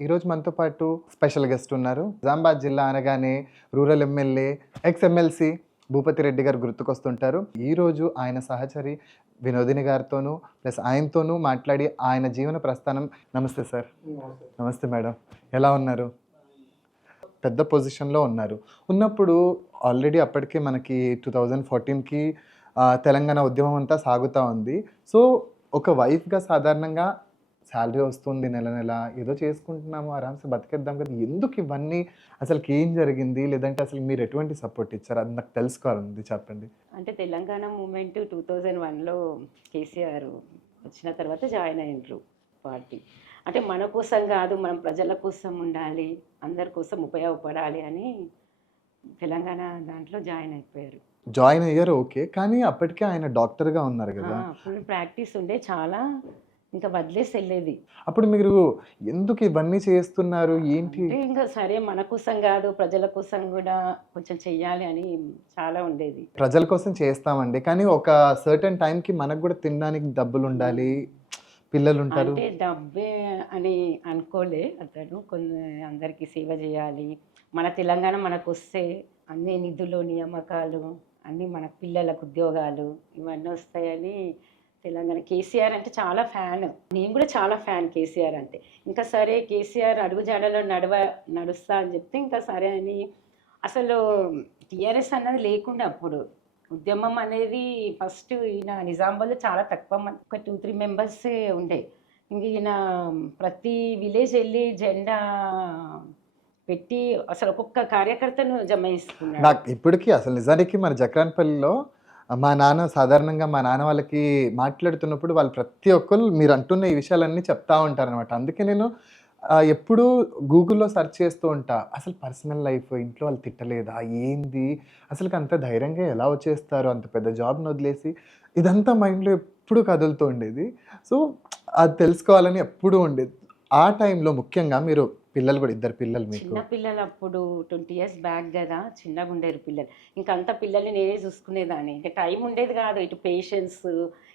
ఈరోజు మనతో పాటు స్పెషల్ గెస్ట్ ఉన్నారు. నిజామాబాద్ జిల్లా అనగానే rural MLA, X MLC Bhupathi Reddy గారు గుర్తుకొస్తుంటారు. ఈరోజు ఆయన సహచరి వినోదిని గారితోనూ ప్లస్ ఆయనతోనూ మాట్లాడి ఆయన జీవన ప్రస్థానం. నమస్తే సార్. నమస్తే మేడం. ఎలా ఉన్నారు? పెద్ద పొజిషన్‌లో ఉన్నారు. ఉన్నప్పుడు ఆల్రెడీ అప్పటికే మనకి 2014కి తెలంగాణ ఉద్యమం అంతా సాగుతా ఉంది. సో, ఒక వైఫ్‌గా సాధారణంగా సాలరీ వస్తుంది నెల నెల. ఏదో చేసుకుంటున్నాము, ఆరామ్‌సే బతికేద్దాం కదా! ఎందుకు ఇవన్నీ? అసలుకేం జరిగింది? లేదంటే అసలు మీరు ఎటువంటి సపోర్ట్ ఇచ్చారు? అది నాకు తెలుసుకోవాలంది చెప్పండి. అంటే తెలంగాణ మూవ్‌మెంట్ 2001లో కేసీఆర్ వచ్చిన తర్వాత జాయిన్ అయ్యిండ్రు పార్టీ. అంటే మన కోసం కాదు, మనం ప్రజల కోసం ఉండాలి, అందరి కోసం ఉపయోగపడాలి అని తెలంగాణ దాంట్లో జాయిన్ అయిపోయారు. జాయిన్ అయ్యారు ఓకే. కానీ అప్పటికే ఆయన డాక్టర్‌గా ఉన్నారు గదా! ఫుల్ ప్రాక్టీస్ ఉండే చాలా. ఇంకా వదిలేసి వెళ్ళేది. అప్పుడు మీరు ఎందుకు ఇవన్నీ చేస్తున్నారు? ఏంటి? అంటే ఇంకా సరే మన కోసం కాదు, ప్రజల కోసం కూడా కొంచెం చెయ్యాలి అని చాలా ఉండేది. ప్రజల కోసం చేస్తామండి. కానీ ఒక సర్టెన్ టైమ్‌కి మనకు గూడా తినడానికి డబ్బులుండాలి. పిల్లలుంటారు. అంటే డబ్బే అని అనుకోలే అతను. కొన్ని అందరికీ సేవ చేయాలి. మన తెలంగాణ మనకొస్తే అన్ని నిధులు, నియామకాలు అన్నీ మన పిల్లలకు ఉద్యోగాలు ఇవన్నీ వస్తాయని తెలంగాణ. కేసీఆర్ అంటే చాలా ఫ్యాన్. నేను కూడా చాలా ఫ్యాన్ కేసీఆర్ అంటే. ఇంకా సరే కేసీఆర్ అడుగుజాడలో నడుస్తా అని చెప్తే ఇంకా సరే అని. అసలు టీఆర్ఎస్ అన్నది లేకుండా అప్పుడు ఉద్యమం అనేది ఫస్ట్ ఈయన నిజామాబాద్లో చాలా తక్కువ మంది, ఒక 2-3 మెంబర్సే ఉండే. ఇంక ఈయన ప్రతి విలేజ్ వెళ్ళి జెండా పెట్టి అసలు ఒక్కొక్క కార్యకర్తను జమాయిస్తున్నాడు. నాకు ఇప్పటికి అసలు నిజానికి మన జక్రాన్‌పల్లిలో మా నాన్న సాధారణంగా మా నాన్న వాళ్ళకి మాట్లాడుతున్నప్పుడు వాళ్ళు ప్రతి ఒక్కళ్ళు మీరు అంటున్న ఈ విషయాలన్నీ చెప్తా ఉంటారనమాట. అందుకే నేను ఎప్పుడూ గూగుల్‌లో సెర్చ్ చేస్తూ ఉంటా. అసలు పర్సనల్ లైఫ్ ఇంట్లో వాళ్ళు తిట్టలేదా? ఏంది? అసలుకి అంత ధైర్యంగా ఎలా వచ్చేస్తారు? అంత పెద్ద జాబ్‌ని వదిలేసి? ఇదంతా మైండ్‌లో ఎప్పుడూ కదులుతూ ఉండేది. సో, అది తెలుసుకోవాలని ఎప్పుడూ ఉండేది. ఆ టైంలో ముఖ్యంగా మీరు పిల్లలు కూడా ఇద్దరు పిల్లలు మీకు. చిన్న పిల్లలు అప్పుడు 20 ఇయర్స్ బ్యాక్ కదా, చిన్నగా ఉండేరు పిల్లలు. ఇంకా అంత పిల్లల్ని నేనే చూసుకునేదాన్ని. ఇంకా టైం ఉండేది కాదు. ఇటు పేషెన్స్,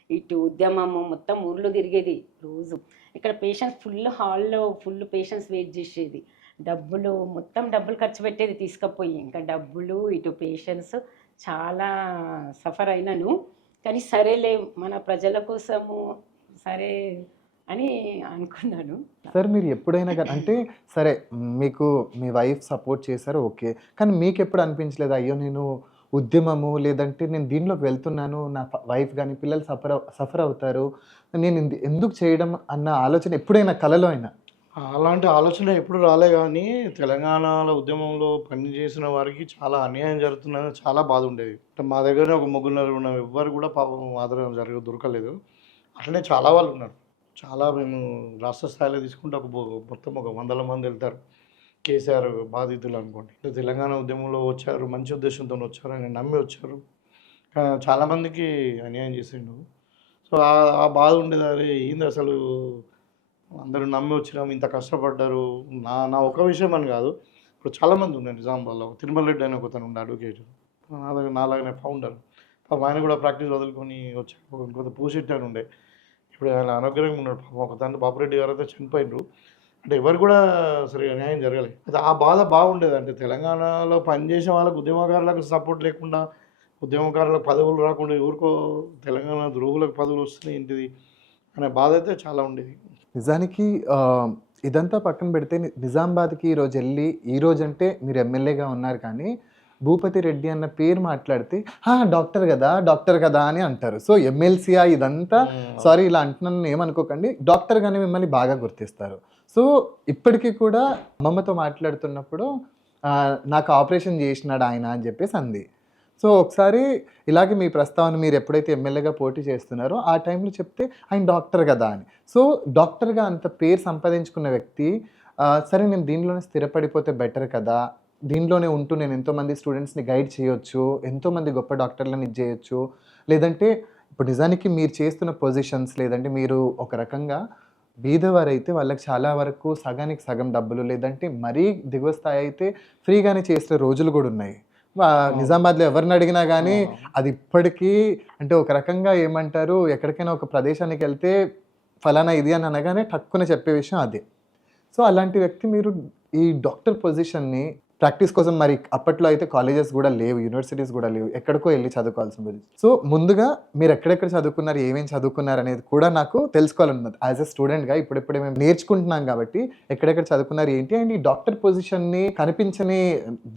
ఇటు ఉద్యమము మొత్తం ఊర్లో తిరిగేది రోజు. ఇక్కడ పేషెన్స్ ఫుల్ హాల్లో ఫుల్ పేషెన్స్ వెయిట్ చేసేది. డబ్బులు మొత్తం డబ్బులు ఖర్చు పెట్టేది తీసుకపోయి. ఇంకా డబ్బులు ఇటు పేషెన్స్ చాలా సఫర్ అయినాను. కానీ సరేలే మన ప్రజల కోసము సరే అని అనుకున్నాను. సార్ మీరు ఎప్పుడైనా గాని అంటే సరే మీకు మీ వైఫ్ సపోర్ట్ చేశారు ఓకే. కానీ మీకెప్పుడు అనిపించలేదా? అయ్యో! నేను ఉద్యమము లేదంటే నేను దీనిలోకి వెళ్తున్నాను. నా వైఫ్ గాని పిల్లలు సఫర్ అవుతారు. నేను ఎందుకు చేయడం అన్న ఆలోచన ఎప్పుడైనా కలలో అయినా? అలాంటి ఆలోచన ఎప్పుడు రాలే గానీ, తెలంగాణలో ఉద్యమంలో పనిచేసిన వారికి చాలా అన్యాయం జరుగుతుందని చాలా బాధ ఉండేది. అంటే మా దగ్గరనే ఒక ముగ్గురు నలుగురు ఉన్నాం. ఎవ్వరు కూడా పాపం ఆదరణ దొరకలేదు. అట్లనే చాలా వాళ్ళున్నారు. చాలా మేము రాష్ట్ర స్థాయిలో తీసుకుంటే మొత్తం ఒక వందల మంది వెళ్తారు. కేసీఆర్ బాధితులు అనుకోండి. తెలంగాణ ఉద్యమంలో వచ్చారు, మంచి ఉద్దేశంతోని వచ్చారు, ఆయన నమ్మి వచ్చారు. చాలామందికి అన్యాయం చేసిండు. సో, ఆ బాధ ఉండేది. అరే ఏంది అసలు అందరూ నమ్మి వచ్చినాము, ఇంత కష్టపడ్డారు. నా నా ఒక్క విషయం అని కాదు. ఇప్పుడు చాలామంది ఉన్నారు నిజామాబాద్‌లో. తిరుమల రెడ్డి అని ఒకతను ఉండే అడ్వకేట్. నాలాగానే ఫౌండర్. పాపం ఆయన కూడా ప్రాక్టీస్ వదులుకొని వచ్చాడు. ఇంకొక పూసిట్ అని ఉండే. ఇప్పుడు ఆయన ఆరోగ్యంగా ఉన్నాడు. పాపం ఒక తండ్రి బాపురెడ్డి గారు అయితే చనిపోయిండ్రు. అంటే ఎవరు కూడా సరిగ్గా న్యాయం జరగలేదు. అయితే ఆ బాధ బాగుండేది. అంటే తెలంగాణలో పనిచేసే వాళ్ళకు ఉద్యమకారులకు సపోర్ట్ లేకుండా, ఉద్యమకారులకు పదవులు రాకుండా ఊరికో తెలంగాణ ద్రోహులకు పదవులు వస్తున్నాయి ఏంటిది అనే బాధ అయితే చాలా ఉండేది. నిజానికి ఇదంతా పక్కన పెడితే నిజామాబాద్‌కి ఈరోజెళ్ళి ఈరోజంటే మీరు ఎమ్మెల్యేగా ఉన్నారు కానీ భూపతి రెడ్డి అన్న పేరు మాట్లాడితే డాక్టర్ గదా! డాక్టర్ కదా! అని అంటారు. సో, ఎమ్మెల్సీయా ఇదంతా సారీ ఇలా అంటున్నానని ఏమనుకోకండి. డాక్టర్‌గానే మిమ్మల్ని బాగా గుర్తిస్తారు. సో, ఇప్పటికి కూడా అమ్మమ్మతో మాట్లాడుతున్నప్పుడు నాకు ఆపరేషన్ చేసినాడు ఆయన అని చెప్పేసి అంది. సో, ఒకసారి ఇలాగే మీ ప్రస్తావన మీరు ఎప్పుడైతే ఎమ్మెల్యేగా పోటీ చేస్తున్నారో ఆ టైంలో చెప్తే ఆయన డాక్టర్ కదా అని. సో, డాక్టర్‌గా అంత పేరు సంపాదించుకున్న వ్యక్తి సరే నేను దీనిలోనే స్థిరపడిపోతే బెటర్ కదా! దీనిలోనే ఉంటూ నేను ఎంతోమంది స్టూడెంట్స్‌ని గైడ్ చేయొచ్చు. ఎంతోమంది గొప్ప డాక్టర్‌లని ఇది చేయొచ్చు. లేదంటే ఇప్పుడు నిజానికి మీరు చేస్తున్న పొజిషన్స్ లేదంటే మీరు ఒక రకంగా బీదవారైతే వాళ్ళకి చాలా వరకు సగానికి సగం డబ్బులు లేదంటే మరీ దిగువ స్థాయి అయితే ఫ్రీగానే చేసే రోజులు కూడా ఉన్నాయి. నిజామాబాద్‌లో ఎవరిని అడిగినా గానీ అది ఇప్పటికీ అంటే ఒక రకంగా ఏమంటారు ఎక్కడికైనా ఒక ప్రదేశానికెళ్తే ఫలానా ఇది అని అనగానే టక్కున చెప్పే విషయం అదే. సో అలాంటి వ్యక్తి మీరు ఈ డాక్టర్ పొజిషన్ని ప్రాక్టీస్ కోసం మరి అప్పట్లో అయితే కాలేజెస్ కూడా లేవు, యూనివర్సిటీస్ కూడా లేవు, ఎక్కడికో వెళ్ళి చదువుకోవాల్సి ఉంది. సో ముందుగా మీరు ఎక్కడెక్కడ చదువుకున్నారు, ఏమేమి చదువుకున్నారు అనేది కూడా నాకు తెలుసుకోవాలన్నది. యాజ్ ఎ స్టూడెంట్గా ఇప్పుడిప్పుడే మేము నేర్చుకుంటున్నాం కాబట్టి ఎక్కడెక్కడ చదువుకున్నారు ఏంటి, అండ్ ఈ డాక్టర్ పొజిషన్ని కనిపించని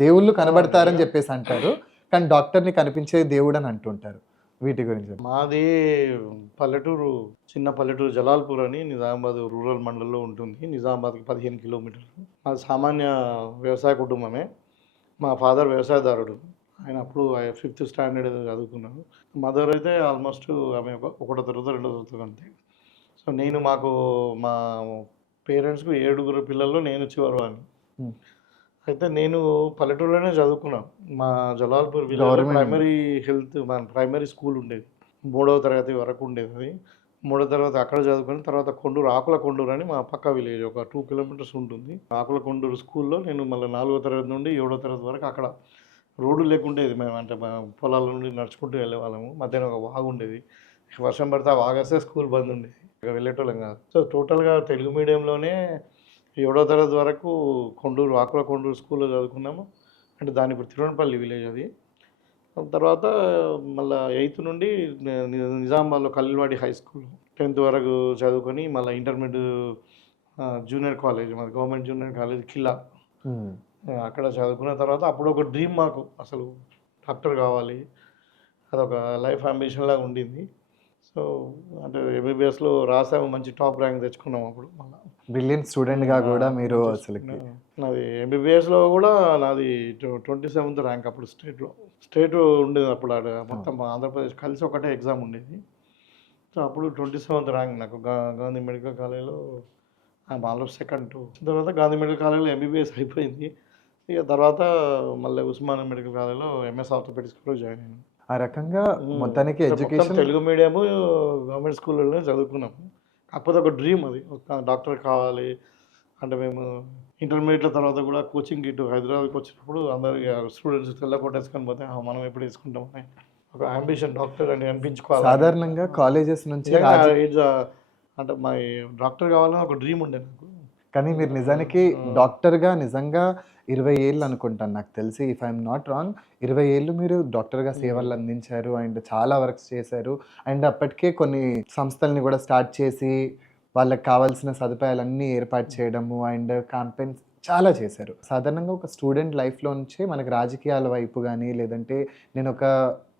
దేవుళ్ళు కనబడతారని చెప్పేసి అంటారు, కానీ డాక్టర్ని కనిపించే దేవుడు అని అంటుంటారు. వీటి గురించి మాది పల్లెటూరు, చిన్న పల్లెటూరు జలాల్పూర్ అని నిజామాబాద్ రూరల్ మండలంలో ఉంటుంది. నిజామాబాద్కి 15 కిలోమీటర్లు. మాది సామాన్య వ్యవసాయ కుటుంబమే. మా ఫాదర్ వ్యవసాయదారుడు. ఆయన అప్పుడు 5th స్టాండర్డ్ ఏదో చదువుకున్నాను. మదర్ అయితే ఆల్మోస్ట్ ఆమె ఒకటో తరగతి, రెండో తరగతి అంతే. సో నేను మా పేరెంట్స్కి 7 పిల్లల్లో నేను చివరివాడిని. Hmm. అయితే నేను పల్లెటూరులోనే చదువుకున్నాను. మా జలాల్పూర్ విలేజ్‌లో గవర్నమెంట్ మన ప్రైమరీ స్కూల్ ఉండేది. 3వ తరగతి వరకు ఉండేది అది. 3వ తరగతి అక్కడ చదువుకొని తర్వాత ఆకుల కొండూరు అని మా పక్క విలేజ్ ఒక 2 కిలోమీటర్స్ ఉంటుంది. ఆకుల కొండూరు స్కూల్‌లో నేను మళ్ళీ 4వ తరగతి నుండి 7వ తరగతి వరకు అక్కడ. రోడ్డు లేకుండేది. మేము అంటే మా పొలాల నుండి నడుచుకుంటూ వెళ్ళేవాళ్ళము. మధ్యాహ్నం ఒక వాగు ఉండేది. వర్షం పడితే ఆ వాగేస్తే స్కూల్ బంద్ ఉండేది. ఇక వెళ్ళేటోళ్ళం కాదు. సో టోటల్‌గా తెలుగు మీడియంలోనే 7వ తరగతి వరకు ఆకుల కొండూరు స్కూల్‌లో చదువుకున్నాము. అంటే దాని ఇప్పుడు తిరువనపల్లి విలేజ్ అది. తర్వాత మళ్ళా 8th నుండి నిజామాబాద్‌లో ఖలీల్వాడి హై స్కూల్ 10th వరకు చదువుకొని మళ్ళీ జూనియర్ కాలేజ్, మాది గవర్నమెంట్ జూనియర్ కాలేజ్ ఖిల్లా. అక్కడ చదువుకున్న తర్వాత అప్పుడు ఒక డ్రీమ్ మాకు, అసలు డాక్టర్ కావాలి, అదొక లైఫ్ అంబిషన్ లాగా ఉండింది. సో అంటే ఎంబీబీఎస్లో రాసాము, మంచి టాప్ ర్యాంక్ తెచ్చుకున్నాము అప్పుడు. మళ్ళీ బ్రిలియంట్ స్టూడెంట్గా కూడా మీరు అసలుకి నాది ఎంబీబీఎస్లో కూడా నాది 27th ర్యాంక్ అప్పుడు స్టేట్ ఉండేది అప్పుడు. మొత్తం ఆంధ్రప్రదేశ్ కలిసి ఒకటే ఎగ్జామ్ ఉండేది. సో అప్పుడు 27th ర్యాంక్ నాకు గాంధీ మెడికల్ కాలేజ్లో. ఆల్మోస్ట్ సెకండ్ తర్వాత గాంధీ మెడికల్ కాలేజ్లో ఎంబీబీఎస్ అయిపోయింది. ఇక తర్వాత మళ్ళీ ఉస్మానియా మెడికల్ కాలేజ్లో ఎంఎస్ ఆర్థోపెడిక్స్లో జాయిన్ అయ్యాను. ఆ రకంగా మొత్తానికి మొత్తం ఎడ్యుకేషన్ తెలుగు మీడియము, గవర్నమెంట్ స్కూళ్ళలోనే చదువుకున్నాము. కాకపోతే ఒక డ్రీమ్ అది, ఒక డాక్టర్ కావాలి అంటే. మేము ఇంటర్మీడియట్ తర్వాత కూడా కోచింగ్ ఇటు హైదరాబాద్కి వచ్చినప్పుడు అందరు స్టూడెంట్స్ తెల్ల కొట్టేసుకొని పోతే మనం ఎప్పుడు వేసుకుంటామని ఒక అంబిషన్, డాక్టర్ అని అనిపించుకోవాలి. సాధారణంగా కాలేజెస్ నుంచి అంటే మా డాక్టర్ కావాలని ఒక డ్రీమ్ ఉండే నాకు. కానీ మీరు నిజానికి డాక్టర్గా నిజంగా 20 ఏళ్ళు అనుకుంటాను నాకు తెలిసి, ఇఫ్ ఐఎమ్ నాట్ రాంగ్, 20 ఏళ్ళు మీరు డాక్టర్గా సేవలు అందించారు అండ్ చాలా వర్క్స్ చేశారు. అండ్ అప్పటికే కొన్ని సంస్థల్ని కూడా స్టార్ట్ చేసి వాళ్ళకి కావాల్సిన సదుపాయాలన్నీ ఏర్పాటు చేయడము అండ్ క్యాంపెయిన్స్ చాలా చేశారు. సాధారణంగా ఒక స్టూడెంట్ లైఫ్లో నుంచే మనకి రాజకీయాల వైపు కానీ, లేదంటే నేను ఒక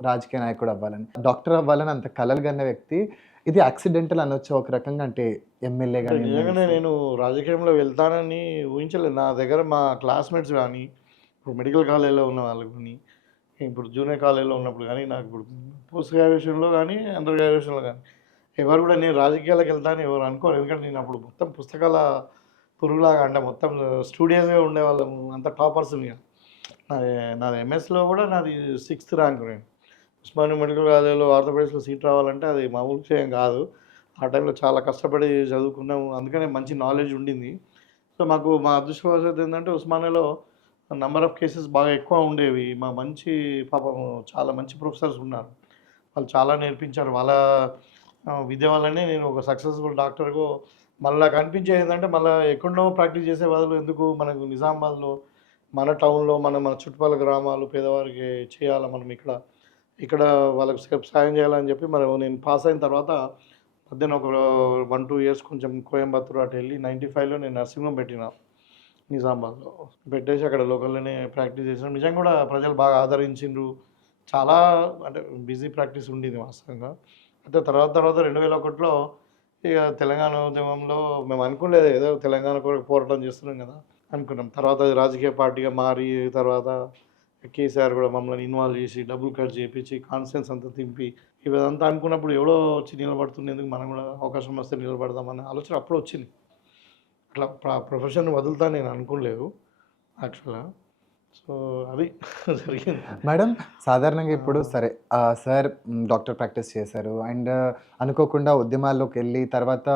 రాజకీయ నాయకుడు అవ్వాలని, డాక్టర్ అవ్వాలని అంత కలలు కన్న వ్యక్తి ఇది యాక్సిడెంటల్ అనొచ్చు ఒక రకంగా, అంటే ఎమ్మెల్యే కానీ. నిజంగానే నేను రాజకీయంలో వెళ్తానని ఊహించలేదు. నా దగ్గర మా క్లాస్మేట్స్ కానీ, ఇప్పుడు మెడికల్ కాలేజ్లో ఉన్న వాళ్ళు కానీ, ఇప్పుడు జూనియర్ కాలేజ్లో ఉన్నప్పుడు కానీ, నాకు ఇప్పుడు పోస్ట్ గ్రాడ్యుయేషన్లో కానీ, అండర్ గ్రాడ్యుయేషన్లో కానీ ఎవరు కూడా నేను రాజకీయాలకు వెళ్తానని ఎవరు అనుకోరు. ఎందుకంటే నేను అప్పుడు మొత్తం పుస్తకాల పురుగులాగా, అంటే మొత్తం స్టూడియోస్గా ఉండేవాళ్ళము, అంత టాపర్స్. నాది ఎంఎస్లో కూడా నాది 6th ర్యాంక్. నేను ఉస్మానియా మెడికల్ కాలేజ్లో ఆర్థోపెడిక్స్లో సీట్ రావాలంటే అది మామూలు విషయం కాదు. ఆ టైంలో చాలా కష్టపడి చదువుకున్నాము. అందుకనే మంచి నాలెడ్జ్ ఉండింది. సో మా అదృష్టవశాత్తు ఏంటంటే ఉస్మానియాలో నెంబర్ ఆఫ్ కేసెస్ బాగా ఎక్కువ ఉండేవి. మంచి పాపం చాలా మంచి ప్రొఫెసర్స్ ఉన్నారు. వాళ్ళు చాలా నేర్పించారు. వాళ్ళ విద్య వల్లనే నేను ఒక సక్సెస్ఫుల్ డాక్టర్గా. మళ్ళీ నాకు అనిపించేది ఏంటంటే, మళ్ళీ ఎక్కడో ప్రాక్టీస్ చేసే బదులు ఎందుకు మనకు నిజామాబాద్లో, మన టౌన్లో, మన చుట్టుపక్కల గ్రామాలు పేదవారికి చేయాలి మనం, ఇక్కడ వాళ్ళకి సాయం చేయాలని చెప్పి నేను పాస్ అయిన తర్వాత మధ్యాహ్నం ఒక 1-2 ఇయర్స్ కొంచెం కోయంబత్తూరు అటు వెళ్ళి 95లో నేను నర్సింగ్ హోమ్ పెట్టిన నిజామాబాద్లో. పెట్టేసి అక్కడ లోకల్లోనే ప్రాక్టీస్ చేసాను. నిజంగా కూడా ప్రజలు బాగా ఆదరించిండ్రు. చాలా అంటే బిజీ ప్రాక్టీస్ ఉండేది వాస్తవంగా. అయితే తర్వాత 2001లో ఇక తెలంగాణ ఉద్యమంలో మేము అనుకోలేదు, ఏదో తెలంగాణ కొరకు పోరాటం చేస్తున్నాం కదా అనుకున్నాం. తర్వాత అది రాజకీయ పార్టీగా మారి, తర్వాత కేసీఆర్ కూడా మమ్మల్ని ఇన్వాల్వ్ చేసి డబ్బులు ఖర్చు చేయించి కాన్ఫరెన్స్ అంతా తింపి ఇదంతా అనుకున్నప్పుడు ఎవడో వచ్చి నిలబడుతున్నందుకు మనం కూడా అవకాశం వస్తే నిలబడదామనే ఆలోచన అప్పుడు వచ్చింది. అట్లా ప్రొఫెషన్ వదులుతా నేను అనుకోలేదు యాక్చువల్గా. సో అది జరిగింది. మేడం, సాధారణంగా ఇప్పుడు సరే సార్ డాక్టర్ ప్రాక్టీస్ చేశారు అండ్ అనుకోకుండా ఉద్యమాల్లోకి వెళ్ళి తర్వాత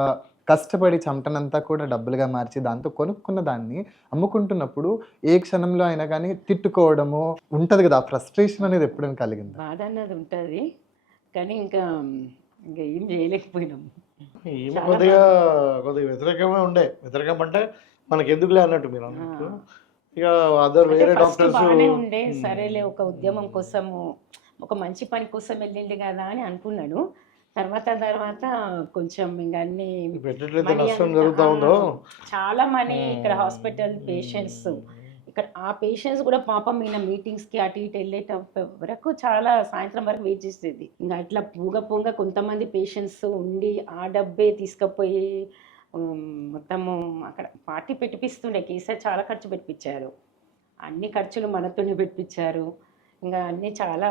కష్టపడి చెమటనంతా కూడా డబ్బులుగా మార్చి దాంతో కొనుక్కున్న దాన్ని అమ్ముకుంటున్నప్పుడు ఏ క్షణంలో అయినా కానీ తిట్టుకోవడము ఉంటుంది కదా, ఆ ఫ్రస్ట్రేషన్ అనేది ఎప్పుడైనా కలిగింది? బాధ అన్నది ఉంటుంది, కానీ ఇంకా ఏం చేయలేకపోయినాం. ఈమె కొద్దిగా వ్యతిరేకమే ఉండే. వ్యతిరేకం అంటే మనకి ఎందుకులే అన్నట్టు మీరు అన్నట్టు. ఆ. ఇక అదర్ అంటే వేరే ఫస్ట్ డాక్టర్స్ బాగానే ఉండే, సరేలే ఒక ఉద్యమం కోసము ఒక మంచి పని కోసం వెళ్ళిండు కదా అని అనుకున్నాను. తర్వాత కొంచెం ఇంకా అన్ని ఎట్లయితే మనీ నష్టం అంతా జరుగుతూ ఉందో చాలా మనీ ఇక్కడ హాస్పిటల్ పేషెంట్స్, ఇక్కడ ఆ పేషెంట్స్ కూడా పాపం ఈయన మీటింగ్స్కి అటు ఇటు వెళ్ళేట వరకు చాలా సాయంత్రం వరకు వెయిట్ చేసేది. ఇంకా అట్లా పొంగ కొంతమంది పేషెంట్స్ ఉండి ఆ డబ్బే తీసుకుపోయి మొత్తము అక్కడ పార్టీ పెట్టిపిస్తుండే. కేసీఆర్ చాలా ఖర్చు పెట్టించారు, అన్ని ఖర్చులు మనతోనే పెట్టించారు. ఇంకా అన్నీ చాలా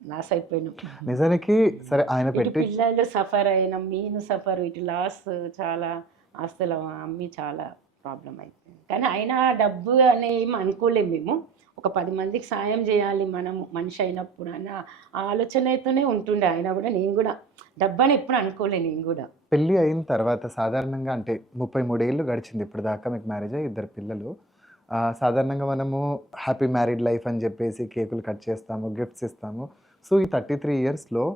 లాస్ అయిపోయినాం. నిజానికి సరే ఆయన ఇటు పెట్టి పిల్లలు సఫర్ అయినాం, నేను సఫర్, ఇటు లాస్, చాలా ఆస్తులు అమ్మి చాలా ప్రాబ్లం అయిపోయింది. కానీ అయినా డబ్బు అనే ఏం అనుకోలేము మేము. ఒక 10 మందికి సాయం చేయాలి మనము మనిషి అయినప్పుడు అన్న ఆ ఆలోచనతోనే ఉంటుండే ఆయన కూడా. నేను కూడా డబ్బు అని ఎప్పుడు అనుకోలే నేను కూడా. పెళ్ళి అయిన తర్వాత సాధారణంగా అంటే 33 ఏళ్ళు గడిచింది ఇప్పుడు దాకా, మీకు మ్యారేజ్ అయ్యి 2 పిల్లలు. సాధారణంగా మనము హ్యాపీ మ్యారీడ్ లైఫ్ అని చెప్పేసి కేకులు కట్ చేస్తాము, గిఫ్ట్స్ ఇస్తాము. సో ఈ 33 ఇయర్స్లో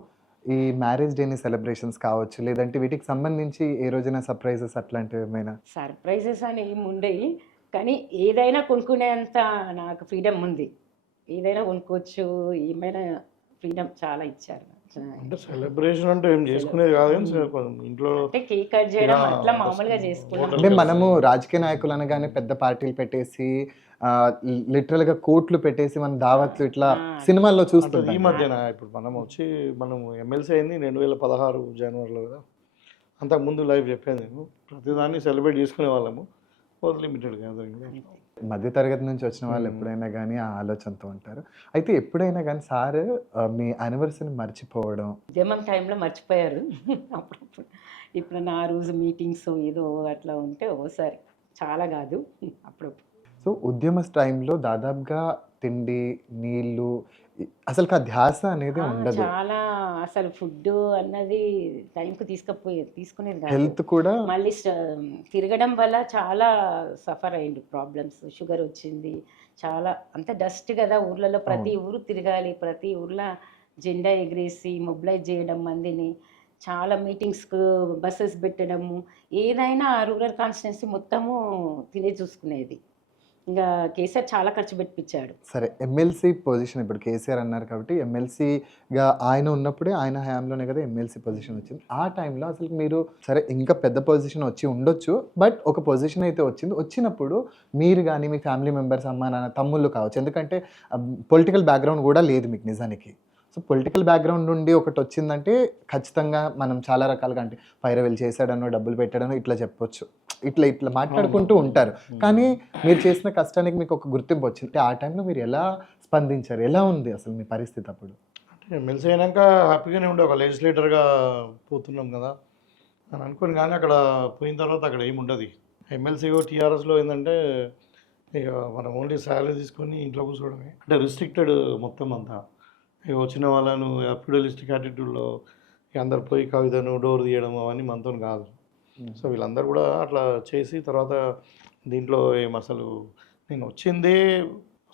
ఈ మ్యారేజ్ డేని సెలబ్రేషన్స్ కావచ్చు, లేదంటే వీటికి సంబంధించి ఏ రోజైనా సర్ప్రైజెస్ అట్లాంటివి ఏమైనా? సర్ప్రైజెస్ అని ఏమి ఉండయి, కానీ ఏదైనా కొనుక్కునేంత నాకు ఫ్రీడమ్ ఉంది. ఏదైనా కొనుక్కోవచ్చు, ఏమైనా ఫ్రీడమ్ చాలా ఇచ్చారు. అంటే సెలబ్రేషన్ అంటే ఏం చేసుకునేది కాదు కానీ ఇంట్లో అంటే కేక్ కట్ చేయడం ఇలా అట్లా మామూలుగా చేసుకున్నాం. అంటే మనము రాజకీయ నాయకులు అనగానే పెద్ద పార్టీలు పెట్టేసి లిటరల్గా కోట్లు పెట్టేసి మన దావత్లు ఇట్లా సినిమాల్లో అంటే ఈ చూస్తుంటాం. మధ్యన ఇప్పుడు మనం ఎమ్మెల్సీ అయింది 2016 జనవరిలో కదా. అంతకుముందు లైవ్ చెప్పాను నేను, ప్రతిదాన్ని సెలబ్రేట్ చేసుకునే వాళ్ళము, లిమిటెడ్ గ్యాదరింగ్. మధ్యతరగతి నుంచి వచ్చిన వాళ్ళు ఎప్పుడైనా కానీ ఆ ఆలోచనతో ఉంటారు. అయితే ఎప్పుడైనా కానీ సార్ మీ యానివర్సరీని మర్చిపోవడం, ఉద్యమం టైంలో మర్చిపోయారు అప్పుడప్పుడు. ఇప్పుడు నా రోజు మీటింగ్స్ ఏదో అట్లా ఉంటే ఓసారి, చాలా కాదు అప్పుడప్పుడు. సో ఉద్యమ టైంలో దాదాపుగా తిండి, నీళ్ళు, అసలు ఆ ధ్యాస అనేది ఉండదు. చాలా అసలు ఫుడ్ అన్నది టైంకి తీసుకునేది కాదు. హెల్త్ కూడా మళ్ళీ తిరగడం వల్ల చాలా సఫర్ అయ్యిండు, ప్రాబ్లమ్స్, షుగర్ వచ్చింది చాలా. అంత డస్ట్ కదా ఊర్లలో, ప్రతి ఊరు తిరగాలి, ప్రతి ఊర్లో జెండా ఎగిరేసి మొబిలైజ్ చేయడం మందిని, చాలా మీటింగ్స్కు బస్సెస్ పెట్టడము, ఏదైనా రూరల్ కాన్స్టిట్యున్సీ మొత్తము తినే చూసుకునేది. ఇంకా కేసీఆర్ చాలా ఖర్చు పెట్టించాడు. సరే, ఎమ్మెల్సీ పొజిషన్ ఇప్పుడు కేసీఆర్ అన్నారు కాబట్టి ఎమ్మెల్సీగా ఆయన ఉన్నప్పుడే, ఆయన హయాంలోనే కదా ఎమ్మెల్సీ పొజిషన్ వచ్చింది. ఆ టైంలో అసలు మీరు సరే ఇంకా పెద్ద పొజిషన్ వచ్చి ఉండొచ్చు, బట్ ఒక పొజిషన్ అయితే వచ్చింది. వచ్చినప్పుడు మీరు కానీ మీ ఫ్యామిలీ మెంబర్స్, అమ్మ నాన్న, తమ్ముళ్ళు కావచ్చు, ఎందుకంటే పొలిటికల్ బ్యాక్గ్రౌండ్ కూడా లేదు మీకు నిజానికి. సో పొలిటికల్ బ్యాక్గ్రౌండ్ నుండి ఒకటి వచ్చిందంటే ఖచ్చితంగా మనం చాలా రకాలుగా, అంటే పైరవీలు చేశాడనో, డబ్బులు పెట్టాడనో ఇట్లా చెప్పొచ్చు, ఇట్లా మాట్లాడుకుంటూ ఉంటారు. కానీ మీరు చేసిన కష్టానికి మీకు ఒక గుర్తింపు వచ్చింది. ఆ టైంలో మీరు ఎలా స్పందించారు? ఎలా ఉంది అసలు మీ పరిస్థితి అప్పుడు? అంటే ఎమ్మెల్సీ అయినాక హ్యాపీగానే ఉండే, ఒక లెజిస్లేటర్గా పోతున్నాం కదా అని అనుకోని. కానీ అక్కడ పోయిన తర్వాత అక్కడ ఏమి ఉండదు. ఎమ్మెల్సీ టీఆర్ఎస్లో ఏంటంటే ఇక మనం ఓన్లీ శాలరీ తీసుకొని ఇంట్లో కూర్చోవడమే, అంటే రిస్ట్రిక్టెడ్ మొత్తం అంతా. ఇక వచ్చిన వాళ్ళను ఫ్యూడలిస్టిక్ యాటిట్యూడ్లో అందరు పోయి కవితను డోర్ తీయడం అవన్నీ మనతో కాదు. సో వీళ్ళందరూ కూడా అట్లా చేసి తర్వాత దీంట్లో అసలు నేను వచ్చిందే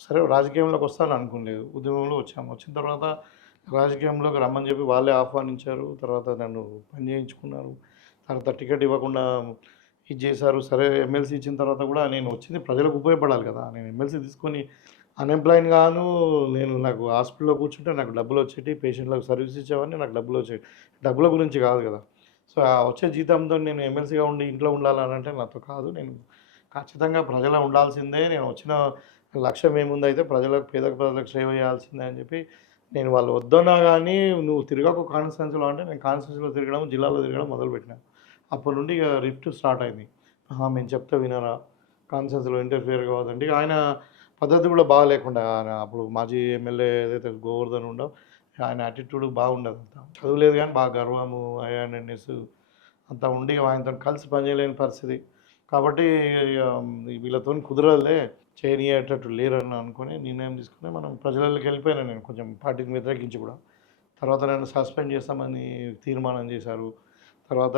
సరే రాజకీయంలోకి వస్తాను అనుకోలేదు, ఉద్యమంలో వచ్చాము. వచ్చిన తర్వాత రాజకీయంలోకి రమ్మని చెప్పి వాళ్ళే ఆహ్వానించారు, తర్వాత నన్ను పని చేయించుకున్నారు, తర్వాత టికెట్ ఇవ్వకుండా ఇది చేశారు. సరే ఎమ్మెల్సీ ఇచ్చిన తర్వాత కూడా నేను వచ్చింది ప్రజలకు ఉపయోగపడాలి కదా. నేను ఎమ్మెల్సీ తీసుకొని అన్ఎంప్లాయిడ్ గాను, నాకు హాస్పిటల్లో కూర్చుంటే నాకు డబ్బులు వచ్చేటి, పేషెంట్లకు సర్వీస్ ఇచ్చేవాడిని, నాకు డబ్బులు వచ్చేవి. డబ్బుల గురించి కాదు కదా. సో ఆ వచ్చే జీతంతో నేను ఎమ్మెల్సీగా ఉండి ఇంట్లో ఉండాలని అంటే నాతో కాదు. నేను ఖచ్చితంగా ప్రజలు ఉండాల్సిందే, నేను వచ్చిన లక్ష్యం ఏముంది అయితే ప్రజలకు, పేద ప్రజలకు సేవ చేయాల్సిందే అని చెప్పి నేను వాళ్ళు వద్దన్నా కానీ నువ్వు తిరగకు కాన్స్టిట్యున్సీలో అంటే నేను కాన్స్టిట్యున్సీలో తిరగడం, జిల్లాలో తిరగడం మొదలుపెట్టినా. అప్పటి నుండి ఇక రిఫ్ట్ స్టార్ట్ అయింది. మేము చెప్తే వినరా, కాన్స్టిట్యున్సీలో ఇంటర్ఫియర్ కావద్దండి. ఆయన పద్ధతి కూడా బాగా లేకుండా, అప్పుడు మాజీ ఎమ్మెల్యే ఏదైతే గోవర్ధన్ ఉండో ఆయన యాటిట్యూడ్ బాగుండదు. అంతా చదువులేదు కానీ బాగా గర్వము, అవేర్నెస్ అంతా ఉండి ఆయనతో కలిసి పనిచేయలేని పరిస్థితి. కాబట్టి వీళ్ళతో కుదరలే, చేయనియేటట్టు లేరని అనుకుని నిర్ణయం తీసుకుని మనం ప్రజలకి వెళ్ళిపోయాను. నేను కొంచెం పార్టీని వ్యతిరేకించి కూడా తర్వాత నన్ను సస్పెండ్ చేస్తామని తీర్మానం చేశారు. తర్వాత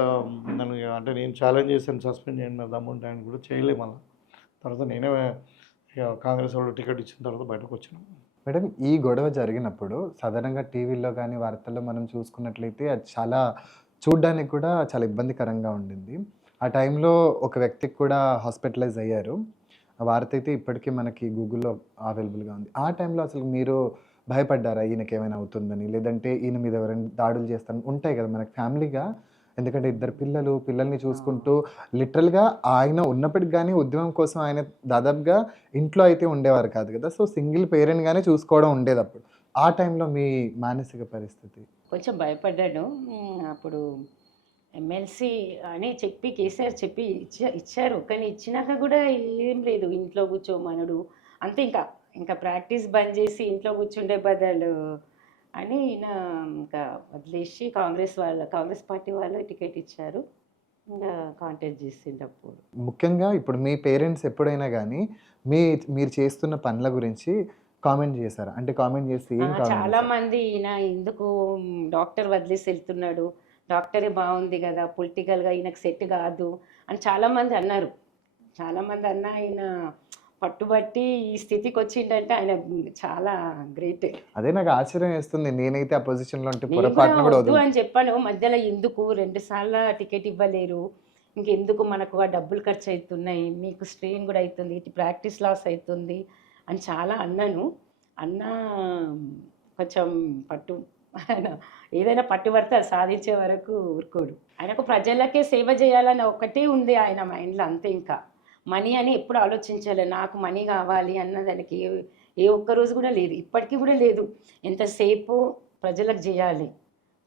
నన్ను అంటే నేను ఛాలెంజ్ చేశాను, సస్పెండ్ చేయండి నా దమ్ముంటే, ఆయన కూడా చేయలేము. మళ్ళీ తర్వాత నేనే కాంగ్రెస్ వాళ్ళు టికెట్ ఇచ్చిన తర్వాత బయటకు వచ్చినాం. మేడం, ఈ గొడవ జరిగినప్పుడు సాధారణంగా టీవీల్లో కానీ వార్తల్లో మనం చూసుకున్నట్లయితే అది చాలా చూడ్డానికి కూడా చాలా ఇబ్బందికరంగా ఉండింది. ఆ టైంలో ఒక వ్యక్తికి కూడా హాస్పిటలైజ్ అయ్యారు. ఆ వార్త అయితే ఇప్పటికీ మనకి గూగుల్‌లో అవైలబుల్‌గా ఉంది. ఆ టైంలో అసలు మీరు భయపడ్డారా? ఈయనకేమైనా అవుతుందని? లేదంటే ఈయన మీద ఎవరైనా దాడులు చేస్తారని ఉంటాయి కదా! మనకి ఫ్యామిలీగా ఎందుకంటే ఇద్దరు పిల్లలు, పిల్లల్ని చూసుకుంటూ లిటరల్‌గా ఆయన ఉన్నప్పటికి గాని ఉద్యమం కోసం ఆయన దాదాపుగా ఇంట్లో అయితే ఉండేవారు కాదు కదా! సో, సింగిల్ పేరెంట్‌గానే చూసుకోవడం ఉండేదప్పుడు. ఆ టైంలో మీ మానసిక పరిస్థితి? కొంచెం భయపడ్డాను. అప్పుడు ఎమ్మెల్సీ అని చెప్పి కేసీఆర్ చెప్పి ఇచ్చారు. కానీ ఇచ్చినాక గూడా ఏం లేదు. ఇంట్లో కూర్చోమనడు. అంతే ఇంకా. ఇంకా ప్రాక్టీస్ బంద్ జేసి ఇంట్లో కూర్చుండే బదులు అని ఈయన ఇంకా వదిలేసి కాంగ్రెస్ పార్టీ వాళ్ళు టికెట్ ఇచ్చారు. ఇంగా కాంటెస్ట్ జేసిండప్పుడు. ముఖ్యంగా ఇప్పుడు మీ పేరెంట్స్ ఎప్పుడైనా గాని మీరు చేస్తున్న పనుల గురించి కామెంట్ చేసారా? అంటే కామెంట్ చేసి ఏం కామెంట్ చేసారు? చాలామంది ఈయన ఎందుకు డాక్టర్ వదిలేసి ఎళ్తున్నాడు. డాక్టరే బావుంది గదా! పొలిటికల్‌గా ఈయనకు సెట్ గాదు అని చాలామంది అన్నారు. చాలామంది అన్నా ఆయన పట్టుబట్టి ఈ స్థితికొచ్చిండంటే ఆయన చాలా గ్రేట్. అదే నాకు ఆశ్చర్యం వేస్తుంది. నేనైతే ఆ పొజిషన్‌లో ఉంటే నేను కూడా పొరపాటున కూడా వద్దు అని చెప్పాను. మధ్యలో ఎందుకు 2 సార్ల టికెట్ ఇవ్వలేరు. ఇంకెందుకు మనకు ఆ డబ్బులు ఖర్చయితున్నాయి. మీకు స్ట్రెయిన్ గూడా అయితుంది. ఇటు ప్రాక్టీస్ లాస్ అయితుంది అని చాలా అన్నాను. అన్నా కొంచెం పట్టు ఆయన ఏదైనా పట్టుబడితే అది సాధించే వరకు ఊరుకోడు. ఆయనకు ప్రజలకే సేవ చేయాలని ఒకటే ఉంది ఆయన మైండ్‌లో అంతే ఇంకా. మనీ అని ఎప్పుడు ఆలోచించలే. నాకు మనీ కావాలి అన్నది ఆయనకి ఏ ఒక్క రోజు కూడా లేదు. ఇప్పటికి కూడా లేదు. ఎంతసేపు ప్రజలకు జేయాలి.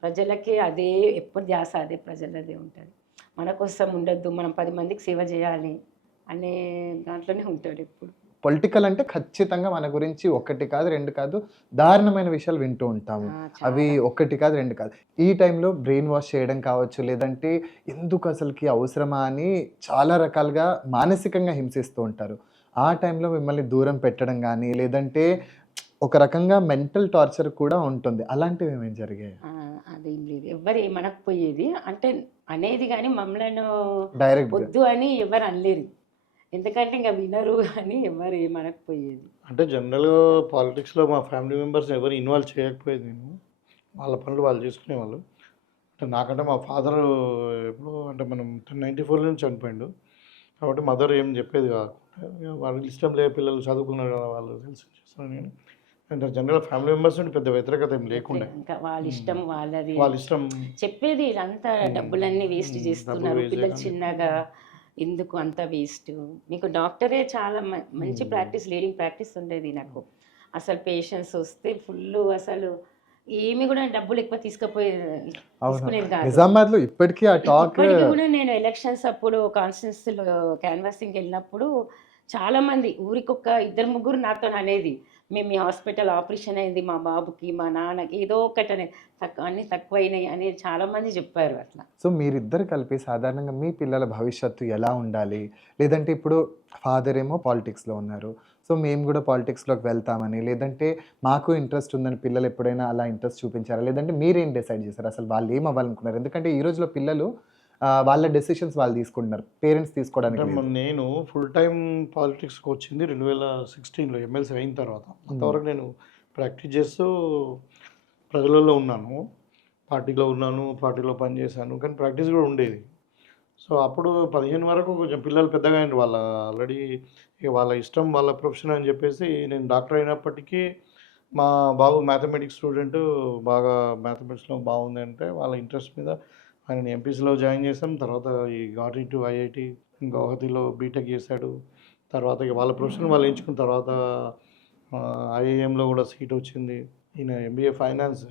ప్రజలకే అదే ఎప్పుడు ధ్యాస అదే ప్రజలదే ఉంటది. మన కోసం ఉండొద్దు. మనం 10 మందికి సేవ జేయాలి అనే దాంట్లోనే ఉంటాడు ఎప్పుడు. పొలిటికల్ అంటే ఖచ్చితంగా మన గురించి ఒకటి కాదు, 2 కాదు దారుణమైన విషయాలు వింటూ ఉంటాము. అవి చాలా. ఒకటి కాదు, 2 కాదు. ఈ టైంలో బ్రెయిన్ వాష్ చేయడం కావచ్చు, లేదంటే ఎందుకు అసలుకి అవసరమా అని చాలా రకాలుగా మానసికంగా హింసిస్తూ ఉంటారు. ఆ టైంలో మిమ్మల్ని దూరం పెట్టడం గానీ, లేదంటే ఒక రకంగా మెంటల్ టార్చర్ కూడా ఉంటుంది. అలాంటివి ఏమైనా జరిగాయా? అదేం లేదు. ఎవ్వరు ఏమనకపోయేది. అంటే అనేది గానీ మమ్మలను డైరెక్ట్‌గా. వద్దు అని ఎవరు అనలేరు. ఎందుకంటే ఇంక వినరు అని ఎవరు ఏమనకపోయేది. అంటే జనరల్‌గా పాలిటిక్స్‌లో మా ఫ్యామిలీ మెంబర్స్ ఎవరు ఇన్వాల్వ్ చేయకపోయేది నేను. వాళ్ళ పనులు వాళ్ళు చేసుకునేవాళ్ళు. అంటే నాకంటే మా ఫాదరు ఎప్పుడో అంటే మనం 94లోనే చనిపోయిండు. కాబట్టి మదర్ ఏం చెప్పేది కాకుండా ఇగ వాళ్ళకి ఇష్టం లేదు పిల్లలు చదువుకున్నారు కదా! వాళ్ళు తెలిసి చేస్తున్నారు నేను. అంటే జనరల్‌గా ఫ్యామిలీ మెంబర్స్ నుండి పెద్ద వ్యతిరేకత ఏం లేకుండే. ఇంకా వాళ్ళ ఇష్టం వాళ్ళది. వాళ్ళ ఇష్టం చెప్పేది ఇదంతా డబ్బులన్నీ వేస్ట్ డబ్బులు చేస్తున్నారు. వేస్ట్ పిల్లలు చేయకండి. చిన్నగా ఎందుకు అంత వేస్ట్. మీకు డాక్టరే చాలా మంచి ప్రాక్టీస్ లీడింగ్ ప్రాక్టీస్ ఉండేది నాకు. అసలు పేషెంట్స్ వస్తే ఫుల్లు అసలు ఏమి కూడా డబ్బులు ఎక్కువ అవును. తీసుకునేది కాదు. నిజామాబాద్‌లో ఇప్పటికీ ఆ టాక్ ఇప్పటికి కూడా నేను ఎలక్షన్స్ అప్పుడు కాన్స్టిట్యున్సీలో క్యాన్వాసింగ్‌కి వెళ్ళినప్పుడు చాలామంది ఊరికొక ఇద్దరు ముగ్గురు నాతో అనేది. మేము మీ హాస్పిటల్ ఆపరేషన్ అయింది మా బాబుకి, మా నాన్నకి ఏదో ఒకటనే అన్నీ తక్కువైనాయి అని చాలామంది చెప్పారు అట్లా. సో, మీరిద్దరు కలిపి సాధారణంగా మీ పిల్లల భవిష్యత్తు ఎలా ఉండాలి? లేదంటే ఇప్పుడు ఫాదర్ ఏమో పాలిటిక్స్‌లో ఉన్నారు. సో, మేము గూడా పాలిటిక్స్‌లోకి వెళ్తామని, లేదంటే మాకు ఇంట్రెస్ట్ ఉందని పిల్లలు ఎప్పుడైనా అలా ఇంట్రెస్ట్ చూపించారా? లేదంటే మీరేం డిసైడ్ చేసారు? అసలు వాళ్ళు ఏం అవ్వాలనుకున్నారు? ఎందుకంటే ఈ రోజుల్లో పిల్లలు వాళ్ళ డెసిషన్స్ వాళ్ళు తీసుకుంటున్నారు. పేరెంట్స్ తీసుకోవడానికి అంటే లేదు. నేను ఫుల్ టైమ్ పాలిటిక్స్‌కి వచ్చింది 2016లో ఎమ్మెల్సీ అయిన తర్వాత. అంతవరకు నేను ప్రాక్టీస్ చేస్తూ ప్రజలలో ఉన్నాను. పార్టీలో ఉన్నాను. పార్టీలో పనిచేశాను. కానీ ప్రాక్టీస్ కూడా ఉండేది. సో, అప్పుడు 15 వరకు కొంచెం పిల్లలు పెద్దగా అయ్యిండ్రు. వాళ్ళ ఆల్రెడీ ఇక వాళ్ళ ఇష్టం, వాళ్ళ ప్రొఫెషన్ అని చెప్పేసి నేను డాక్టర్ అయినప్పటికీ మా బాబు మ్యాథమెటిక్స్ స్టూడెంటు బాగా మ్యాథమెటిక్స్‌లో బాగుందంటే వాళ్ళ ఇంట్రెస్ట్ మీద ఆయనని ఎంపీసీలో జాయిన్ చేసాం. తర్వాత ఈ గాట్ ఇంటూ ఐఐటీ గౌహతిలో బీటెక్ చేశాడు. తర్వాత ఇక వాళ్ళ ప్రొఫెషన్ వాళ్ళు ఎంచుకున్న తర్వాత ఐఐఎంలో కూడా సీట్ వచ్చింది. ఈయన ఎంబీఏ ఫైనాన్స్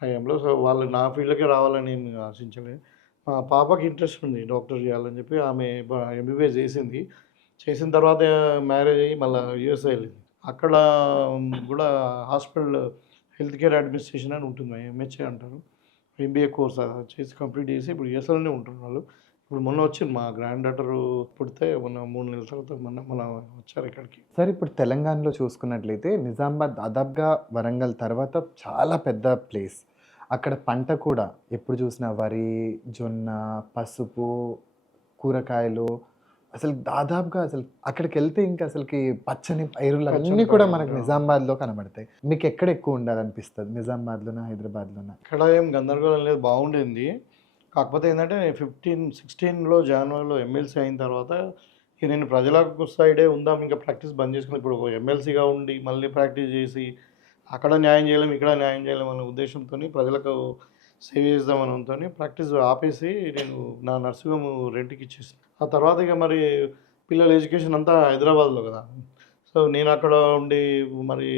ఐఐఎంలో. సో, వాళ్ళు నా ఫీల్డ్‌కే రావాలని ఏమి ఆశించలే. మా పాపకి ఇంట్రెస్ట్ ఉంది డాక్టర్ చేయాలని చెప్పి ఆమె ఎంబీబీఎస్ చేసింది. చేసిన తర్వాత మ్యారేజ్ అయ్యి మళ్ళా యూఎస్ఏ వెళ్ళింది. అక్కడ కూడా హాస్పిటల్ హెల్త్ కేర్ అడ్మినిస్ట్రేషన్ అని ఉంటుంది. ఎంహెచ్ఏ అంటారు. ఎంబీఏ కోర్స్ చేసి కంప్లీట్ చేసి ఇప్పుడు యూఎస్ఏలోనే ఉంటున్నారు వాళ్ళు. ఇప్పుడు మొన్న వచ్చింది మా గ్రాండ్ డాటర్ పుడితే మొన్న 3 నెలల తర్వాత మొన్న వచ్చారు ఇక్కడికి. సార్ ఇప్పుడు తెలంగాణలో చూసుకున్నట్లయితే నిజామాబాద్ దాదాపుగా వరంగల్ తర్వాత చాలా పెద్ద ప్లేస్. అక్కడ పంట కూడా ఎప్పుడు చూసినా వరి, జొన్న, పసుపు, కూరగాయలు అసలు దాదాపుగా అసలు అక్కడికెళ్తే ఇంక అసలుకి పచ్చని పైరులన్నీ పచ్చని కూడా పైరులు, మనకు నిజామాబాద్‌లో కనబడతాయి. మీకెక్కడ ఎక్కువ ఉండాలనిపిస్తది? నిజామాబాద్‌లోనా? హైదరాబాద్‌లోనా? ఇక్కడ ఏం గందరగోళం లేదు బాగుండింది. కాకపోతే ఏంటంటే 16లో జనవరిలో ఎమ్మెల్సీ అయిన తర్వాత ఇక నేను ప్రజలకు సైడే ఉందాం, ఇంకా ప్రాక్టీస్ బంద్ చేసుకుని ఇప్పుడు ఎమ్మెల్సీగా ఉండి మళ్ళీ ప్రాక్టీస్ చేసి అక్కడ న్యాయం చేయలేం, ఇక్కడ న్యాయం చేయలేం అనే ఉద్దేశంతో ప్రజలకు సేవ చేద్దామనంతో ప్రాక్టీస్ ఆపేసి నేను నా నర్సింగ్ హోమ్ రెంట్కి ఇచ్చేసాను. ఆ తర్వాత ఇక మరి పిల్లల ఎడ్యుకేషన్ అంతా హైదరాబాద్లో కదా, సో నేను అక్కడ ఉండి మరి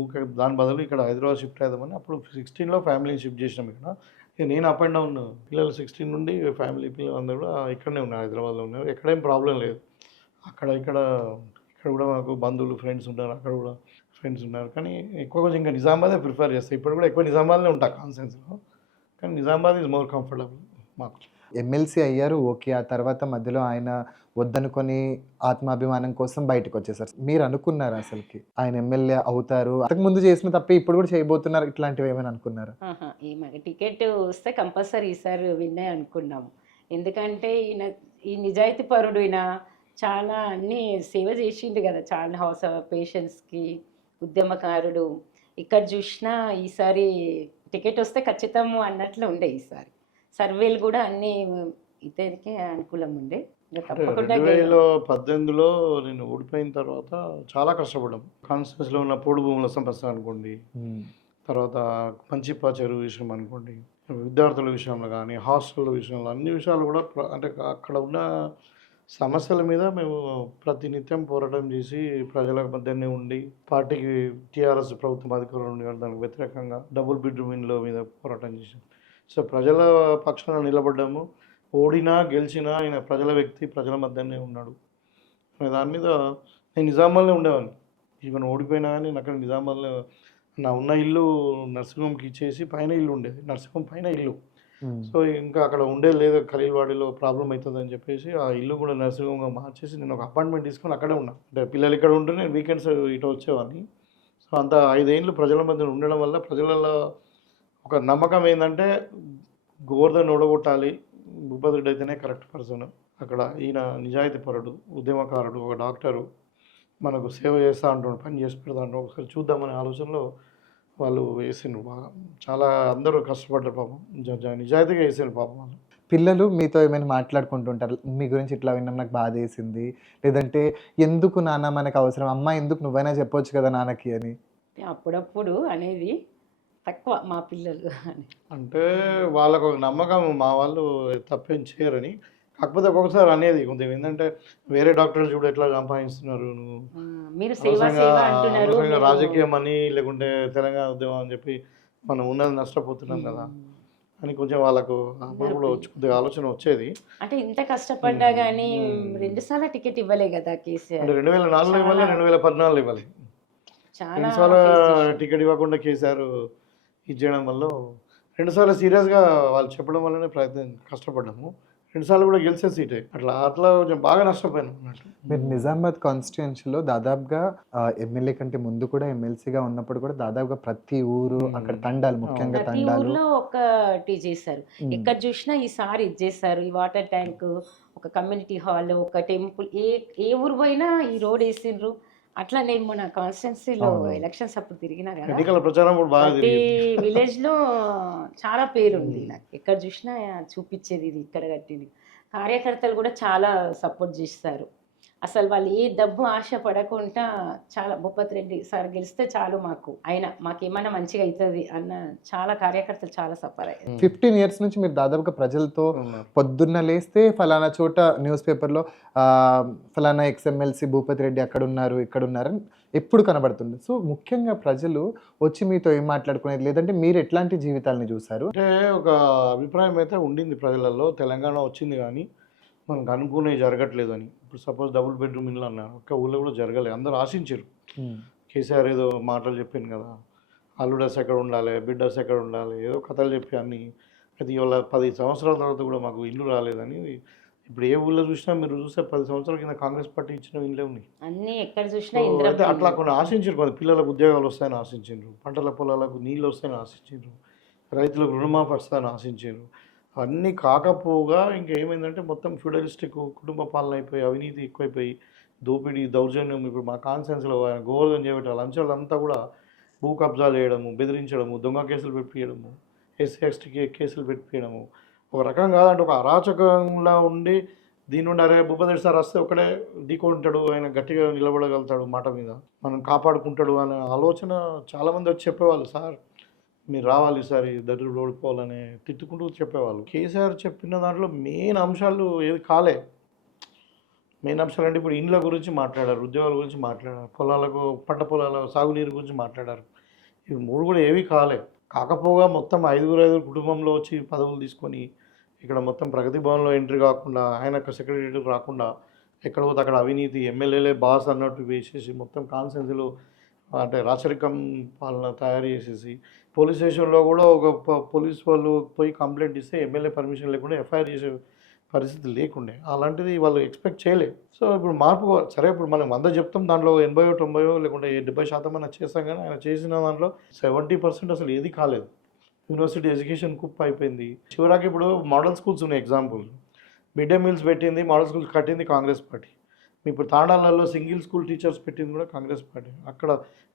ఊరికే దాని బదులు ఇక్కడ హైదరాబాద్ షిఫ్ట్ అవుదామని అప్పుడు 16లో ఫ్యామిలీని షిఫ్ట్ చేసినాం ఇక్కడ. ఇక నేను అప్ అండ్ డౌన్ పిల్లలు 16 నుండి ఫ్యామిలీ పిల్లలందరూ కూడా ఇక్కడనే ఉన్నారు, హైదరాబాద్లో ఉన్నారు. ఎక్కడేం ప్రాబ్లం లేదు. ఇక్కడ కూడా మాకు బంధువులు ఫ్రెండ్స్ ఉన్నారు, అక్కడ కూడా ఫ్రెండ్స్ ఉన్నారు. కానీ ఎక్కువ కొంచెం ఇంకా నిజామాబాదే ప్రిఫర్ చేస్తాను. ఇప్పుడు కూడా ఎక్కువ నిజామాబాద్లో ఉంటా కాన్సెన్స్లో, కానీ నిజామాబాద్ ఈజ్ మోర్ కంఫర్టబుల్ మాకు. ఎమ్మెల్సీ అయ్యారు ఓకే. ఆ తర్వాత మధ్యలో ఆయన వద్దనుకొని ఆత్మాభిమానం కోసం బయటకు వచ్చేసారు. మీరు అనుకున్నారా అసలుకి ఆయన ఎమ్మెల్యే అవుతారు, అంతకుముందు చేసిన తప్పే ఇప్పుడు కూడా చేయబోతున్నారు, ఇట్లాంటివి ఏమైనా అనుకున్నారా? ఈ మాకు టికెట్ వస్తే కంపల్సరీ ఈసారి విన్నే అనుకున్నాము. ఎందుకంటే ఈ నిజాయితీ పరుడు ఈయన చాలా అన్ని సేవ చేసిండు కదా, చాలా హౌస్ పేషెంట్స్కి, ఉద్యమకారుడు. ఇక్కడ చూసినా ఈసారి టికెట్ వస్తే ఖచ్చితము అన్నట్లు ఉండే. ఈసారి సర్వేలు కూడా అన్ని ఇతనికి అనుకూలం ఉండే. ఇంకా తప్పకుండా 2018లో నేను ఓడిపోయిన తర్వాత చాలా కష్టపడ్డాం. కాన్స్టిట్యూన్సీలో ఉన్న పోడు భూముల సమస్య అనుకోండి, తర్వాత మంచిప్ప చెరువు విషయం అనుకోండి, విద్యార్థుల విషయంలో కానీ హాస్టల్ విషయంలో అన్ని విషయాలు కూడా అంటే అక్కడ ఉన్న సమస్యల మీద మేము ప్రతినిత్యం పోరాటం చేసి ప్రజల మధ్యనే ఉండి పార్టీకి టీఆర్ఎస్ ప్రభుత్వం అధికారంలో ఉండి దానికి వ్యతిరేకంగా డబుల్ బెడ్రూమ్ ఇండ్ల మీద పోరాటం చేసాం. సో ప్రజల పక్షాన నిలబడ్డాము. ఓడినా గెలిచినా ఆయన ప్రజల వ్యక్తి, ప్రజల మధ్యనే ఉన్నాడు అనే దాని మీద నేను నిజామాబాద్లో ఉండేవాడిని. ఈవెన్ ఓడిపోయినా కానీ అక్కడ నిజామాబాద్లో నా ఉన్న ఇల్లు నర్సింగ్ హోమ్కి ఇచ్చేసి పైన ఇల్లు ఉండేది, నర్సింగ్ హోమ్ పైన ఇల్లు. సో ఇంకా అక్కడ ఉండేది లేదు, ఖలీల్వాడిలో ప్రాబ్లం అవుతుందని చెప్పేసి ఆ ఇల్లు కూడా నర్సింగ్ హోమ్గా మార్చేసి నేను ఒక అపార్ట్మెంట్ తీసుకొని అక్కడే ఉన్నా. అంటే పిల్లలు ఇక్కడ ఉంటే నేను వీకెండ్స్ ఇటు వచ్చేవాడిని. సో అంత 5 ఏళ్ళు ప్రజల మధ్య ఉండడం వల్ల ప్రజలలో ఒక నమ్మకం ఏంటంటే గోవర్ధన్ ఓడగొట్టాలి, భూపతి రెడ్డి అయితేనే కరెక్ట్ పర్సన్. అక్కడ ఈయన నిజాయితీ పరుడు, ఉద్యమకారుడు, ఒక డాక్టరు, మనకు సేవ చేస్తూ అంటాడు, పని చేసి పెడతా అంటాడు, ఒకసారి చూద్దామనే ఆలోచనలో వాళ్ళు వేసిండ్రు. బాగా చాలా అందరూ కష్టపడ్డారు పాపం, నిజాయితీగా వేసారు పాపం వాళ్ళు. పిల్లలు మీతో ఏమైనా మాట్లాడుకుంటుంటారు, మీ గురించి ఇట్లా విన్నాం నాకు బాధ వేసింది, లేదంటే ఎందుకు నాన్న మనకు అవసరం, అమ్మ ఎందుకు నువ్వైనా చెప్పొచ్చు కదా నాన్నకి అని? అప్పుడప్పుడు అనేది తక్కువ మా పిల్లలు అని. అంటే వాళ్ళకు ఒక నమ్మకం మా వాళ్ళు తప్పేం చేయరని. కాకపోతే ఒక్కొక్కసారి అనేది కొంచెం ఏంటంటే వేరే డాక్టర్లు చూడు ఎట్లా సంపాదిస్తున్నారు, నువ్వు మీరు సేవ సేవ అంటున్నారు, అనవసరంగా రాజకీయం అని లేకుంటే తెలంగాణ ఉద్యమం అని చెప్పి మనం ఉన్నది నష్టపోతున్నాం కదా అని కొంచెం వాళ్ళకు అప్పుడు కొద్దిగా ఆలోచన వచ్చేది. అంటే ఇంత కష్టపడ్డా కానీ 2 సార్లు టికెట్ ఇవ్వలే కదా కేసీఆర్. అంటే 2004లో ఇవ్వాలి, 2014లో ఇవ్వాలి. చాలా 2 సార్లు టికెట్ ఇవ్వకుండా కేసీఆర్ ఇచ్చేయడం వల్ల 2 సార్లు సీరియస్గా వాళ్ళు చెప్పడం వల్లనే కష్టపడ్డాము. 2 సార్లు కూడా గెలిచే సీటే. అట్లా కొంచెం బాగా నష్టపోయాను అన్నట్టు. మీరు నిజామాబాద్ కాన్స్టిట్యుయెన్సీలో దాదాపుగా ఎమ్మెల్యే కంటే ముందు కూడా ఎమ్మెల్సీగా ఉన్నప్పుడు కూడా దాదాపుగా ప్రతి ఊరు అక్కడ తండాలు, ముఖ్యంగా ప్రతి తండాలు ఊర్లో ఒకటి చేశారు. ఎక్కడ చూసినా ఈసారి ఇది చేశారు. ఈ వాటర్ ట్యాంక్, ఒక కమ్యూనిటీ హాల్, ఒక టెంపుల్, ఏ ఊరు పోయినా ఈ రోడ్ వేసిండ్రు. అట్లా నేను మన కాన్స్టిట్యున్సీలో ఎలక్షన్స్ అప్పుడు తిరిగినా కదా, ఎన్నికల ప్రచారం కూడా బాగా ప్రతి విలేజ్ లో చాలా పేరు ఉంది నాకు. ఎక్కడ చూసినా చూపించేది ఇది ఇక్కడ కట్టింది. కార్యకర్తలు కూడా చాలా సపోర్ట్ చేస్తారు. అసలు వాళ్ళు ఏ డబ్బు ఆశ పడకుండా చాలా భూపతి రెడ్డి సార్ గెలిస్తే చాలు మాకేమన్నా మంచిగా అవుతుంది అన్న చాలా కార్యకర్తలు చాలా సఫర్ అయ్యారు. 15 years నుంచి మీరు దాదాపుగా ప్రజలతో పొద్దున్న లేస్తే ఫలానా చోట న్యూస్ పేపర్లో ఫలానా ఎక్స్ఎమ్మెల్సీ భూపతి రెడ్డి అక్కడ ఉన్నారు ఇక్కడ ఉన్నారని ఎప్పుడు కనబడుతుంది. సో ముఖ్యంగా ప్రజలు వచ్చి మీతో ఏం మాట్లాడుకునేది, లేదంటే మీరు ఎట్లాంటి జీవితాలని చూసారు? అంటే ఒక అభిప్రాయం అయితే ఉండింది ప్రజలలో, తెలంగాణ వచ్చింది కానీ మనకు అనుకునే జరగట్లేదు అని. ఇప్పుడు సపోజ్ డబుల్ బెడ్రూమ్ ఇల్లు అన్నారు, ఒక్క ఊళ్ళో కూడా జరగలేదు. అందరూ ఆశించారు. కేసీఆర్ ఏదో మాటలు చెప్పింది కదా, అల్లుడస్ ఎక్కడ ఉండాలి, బిడ్డస్ ఎక్కడ ఉండాలి, ఏదో కథలు చెప్పి అన్ని. అది ఇవాళ 10 సంవత్సరాల తర్వాత కూడా మాకు ఇల్లు రాలేదని. ఇప్పుడు ఏ ఊళ్ళో చూసినా మీరు చూస్తే 10 సంవత్సరాల కింద కాంగ్రెస్ పార్టీ ఇచ్చిన ఇళ్ళే ఉన్నాయి అన్ని. ఎక్కడ చూసినా అయితే అట్లా కొన్ని ఆశించారు. కొన్ని పిల్లలకు ఉద్యోగాలు వస్తాయని ఆశించారు, పంటల పొలాలకు నీళ్ళు వస్తాయని ఆశించారు, రైతులకు రుణమాఫీ వస్తాయని ఆశించారు. అన్నీ కాకపోగా ఇంకేమైందంటే మొత్తం ఫ్యూడలిస్టిక్ కుటుంబ పాలన అయిపోయి, అవినీతి ఎక్కువైపోయి, దోపిడీ, దౌర్జన్యం. ఇప్పుడు మా కాన్సెన్స్లో గోవర్ధన్ చేపట్టే లంచాలంతా కూడా భూ కబ్జాలు చేయడము, బెదిరించడము, దొంగ కేసులు పెట్టియడము, ఎస్సీ ఎస్టీ కేసులు పెట్టియడము, ఒక రకం కాదంటే ఒక అరాచకంలా ఉండి దీని నుండి అరే భూపదేశ్ సార్ వస్తే ఒకడే ఢీకొంటాడు, ఆయన గట్టిగా నిలబడగలుగుతాడు మాట మీద, మనం కాపాడుకుంటాడు అనే ఆలోచన చాలామంది వచ్చి చెప్పేవాళ్ళు. సార్ మీరు రావాలి సార్, ఈ దరిద్రుడు ఓడిపోవాలని తిట్టుకుంటూ చెప్పేవాళ్ళు. కేసీఆర్ చెప్పిన దాంట్లో మెయిన్ అంశాలు ఏది కాలే. మెయిన్ అంశాలు అంటే ఇప్పుడు ఇండ్ల గురించి మాట్లాడారు, ఉద్యోగాల గురించి మాట్లాడారు, పొలాలకు పంట పొలాల సాగునీరు గురించి మాట్లాడారు. ఇవి మూడు కూడా ఏవి కాలే. కాకపోగా మొత్తం ఐదుగురు కుటుంబంలో వచ్చి పదవులు తీసుకొని ఇక్కడ మొత్తం ప్రగతి భవన్లో ఎంట్రీ కాకుండా, ఆయన సెక్రటరీ రాకుండా ఎక్కడ పోతే అక్కడ అవినీతి, ఎమ్మెల్యేలే బాస్ అన్నట్టు వేసేసి మొత్తం కాన్సెన్సీలో అంటే రాచరికం పాలన తయారు చేసేసి, పోలీస్ స్టేషన్లో కూడా ఒక పోలీస్ వాళ్ళు పోయి కంప్లైంట్ ఇస్తే ఎమ్మెల్యే పర్మిషన్ లేకుండా ఎఫ్ఐఆర్ చేసే పరిస్థితి లేకుండే. అలాంటిది వాళ్ళు ఎక్స్పెక్ట్ చేయలేదు. సో ఇప్పుడు మార్పు సరే, ఇప్పుడు మనం 100 చెప్తాం, దాంట్లో 80 90 లేకుంటే 70% మనం చేస్తాం. కానీ ఆయన చేసిన దాంట్లో 70% అసలు ఏది కాలేదు. యూనివర్సిటీ ఎడ్యుకేషన్ కుప్ అయిపోయింది. చివరికి ఇప్పుడు మోడల్ స్కూల్స్ ఉన్నాయి. ఎగ్జాంపుల్ మిడ్ డే మీల్స్ పెట్టింది, మోడల్ స్కూల్స్ కట్టింది కాంగ్రెస్ పార్టీ. ఇప్పుడు తాండాలలో సింగిల్ స్కూల్ టీచర్స్ పెట్టింది కూడా కాంగ్రెస్ పార్టీ. అక్కడ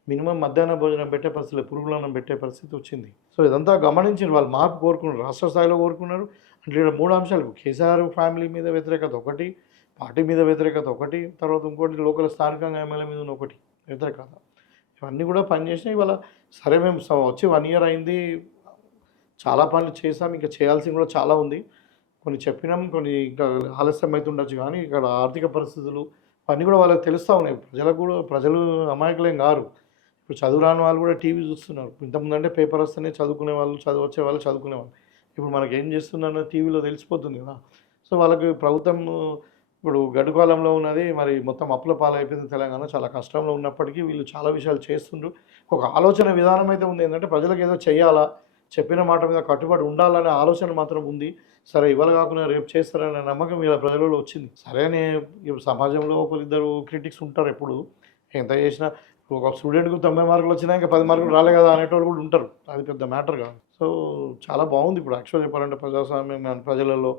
మినిమం మధ్యాహ్న భోజనం పెట్టే పరిస్థితి, పురుగులన్నం పెట్టే పరిస్థితి వచ్చింది. సో ఇదంతా గమనించి వాళ్ళు మార్పు కోరుకున్నారు, రాష్ట్ర స్థాయిలో కోరుకున్నారు. అంటే ఇక్కడ 3 అంశాలు: కేసీఆర్ ఫ్యామిలీ మీద వ్యతిరేకత ఒకటి, పార్టీ మీద వ్యతిరేకత ఒకటి, తర్వాత ఇంకోటి లోకల్ స్థానికంగా ఎమ్మెల్యే మీద ఒకటి వ్యతిరేకత. ఇవన్నీ కూడా పనిచేసినాయి. ఇవాళ సరే మేము వచ్చి 1 ఇయర్ అయింది, చాలా పనులు చేసాం, ఇంకా చేయాల్సింది కూడా చాలా ఉంది. కొన్ని చెప్పినాం, కొన్ని ఇంకా ఆలస్యం అవుతుండొచ్చు. కానీ ఇక్కడ ఆర్థిక పరిస్థితులు అవన్నీ కూడా వాళ్ళకి తెలుస్తూ ఉన్నాయి. ప్రజలకు కూడా, ప్రజలు అమాయకులేం కారు. ఇప్పుడు చదువు రాని వాళ్ళు కూడా టీవీ చూస్తున్నారు. ఇంతకుముందు అంటే పేపర్ వస్తేనే చదువుకునే వాళ్ళు, వచ్చే వాళ్ళు చదువుకునేవాళ్ళు. ఇప్పుడు మనకి ఏం చేస్తున్నారో టీవీలో తెలిసిపోతుంది కదా. సో వాళ్ళకి ప్రభుత్వం ఇప్పుడు గడుకాలంలో ఉన్నది, మరి మొత్తం అప్పుల పాలైపోయింది తెలంగాణ. చాలా కష్టంలో ఉన్నప్పటికీ వీళ్ళు చాలా విషయాలు చేస్తుండ్రు. ఒక ఆలోచన విధానం అయితే ఉంది. ఏంటంటే ప్రజలకు ఏదో చేయాలా, చెప్పిన మాట మీద కట్టుబడి ఉండాలనే ఆలోచన మాత్రం ఉంది. సరే ఇవాళ కాకుండా రేపు చేస్తారనే నమ్మకం వీళ్ళ ప్రజలలో వచ్చింది. సరే అని ఇప్పుడు సమాజంలో ఒకరిద్దరు క్రిటిక్స్ ఉంటారు. ఎప్పుడు ఎంత చేసినా ఒక స్టూడెంట్కు 90 మార్కులు వచ్చినా ఇంకా 10 మార్కులు రాలే కదా అనేటోళ్ళు కూడా ఉంటారు. అది పెద్ద మ్యాటర్ కాదు. సో చాలా బాగుంది. ఇప్పుడు యాక్చువల్ చెప్పాలంటే ప్రజాస్వామ్యం ప్రజలలో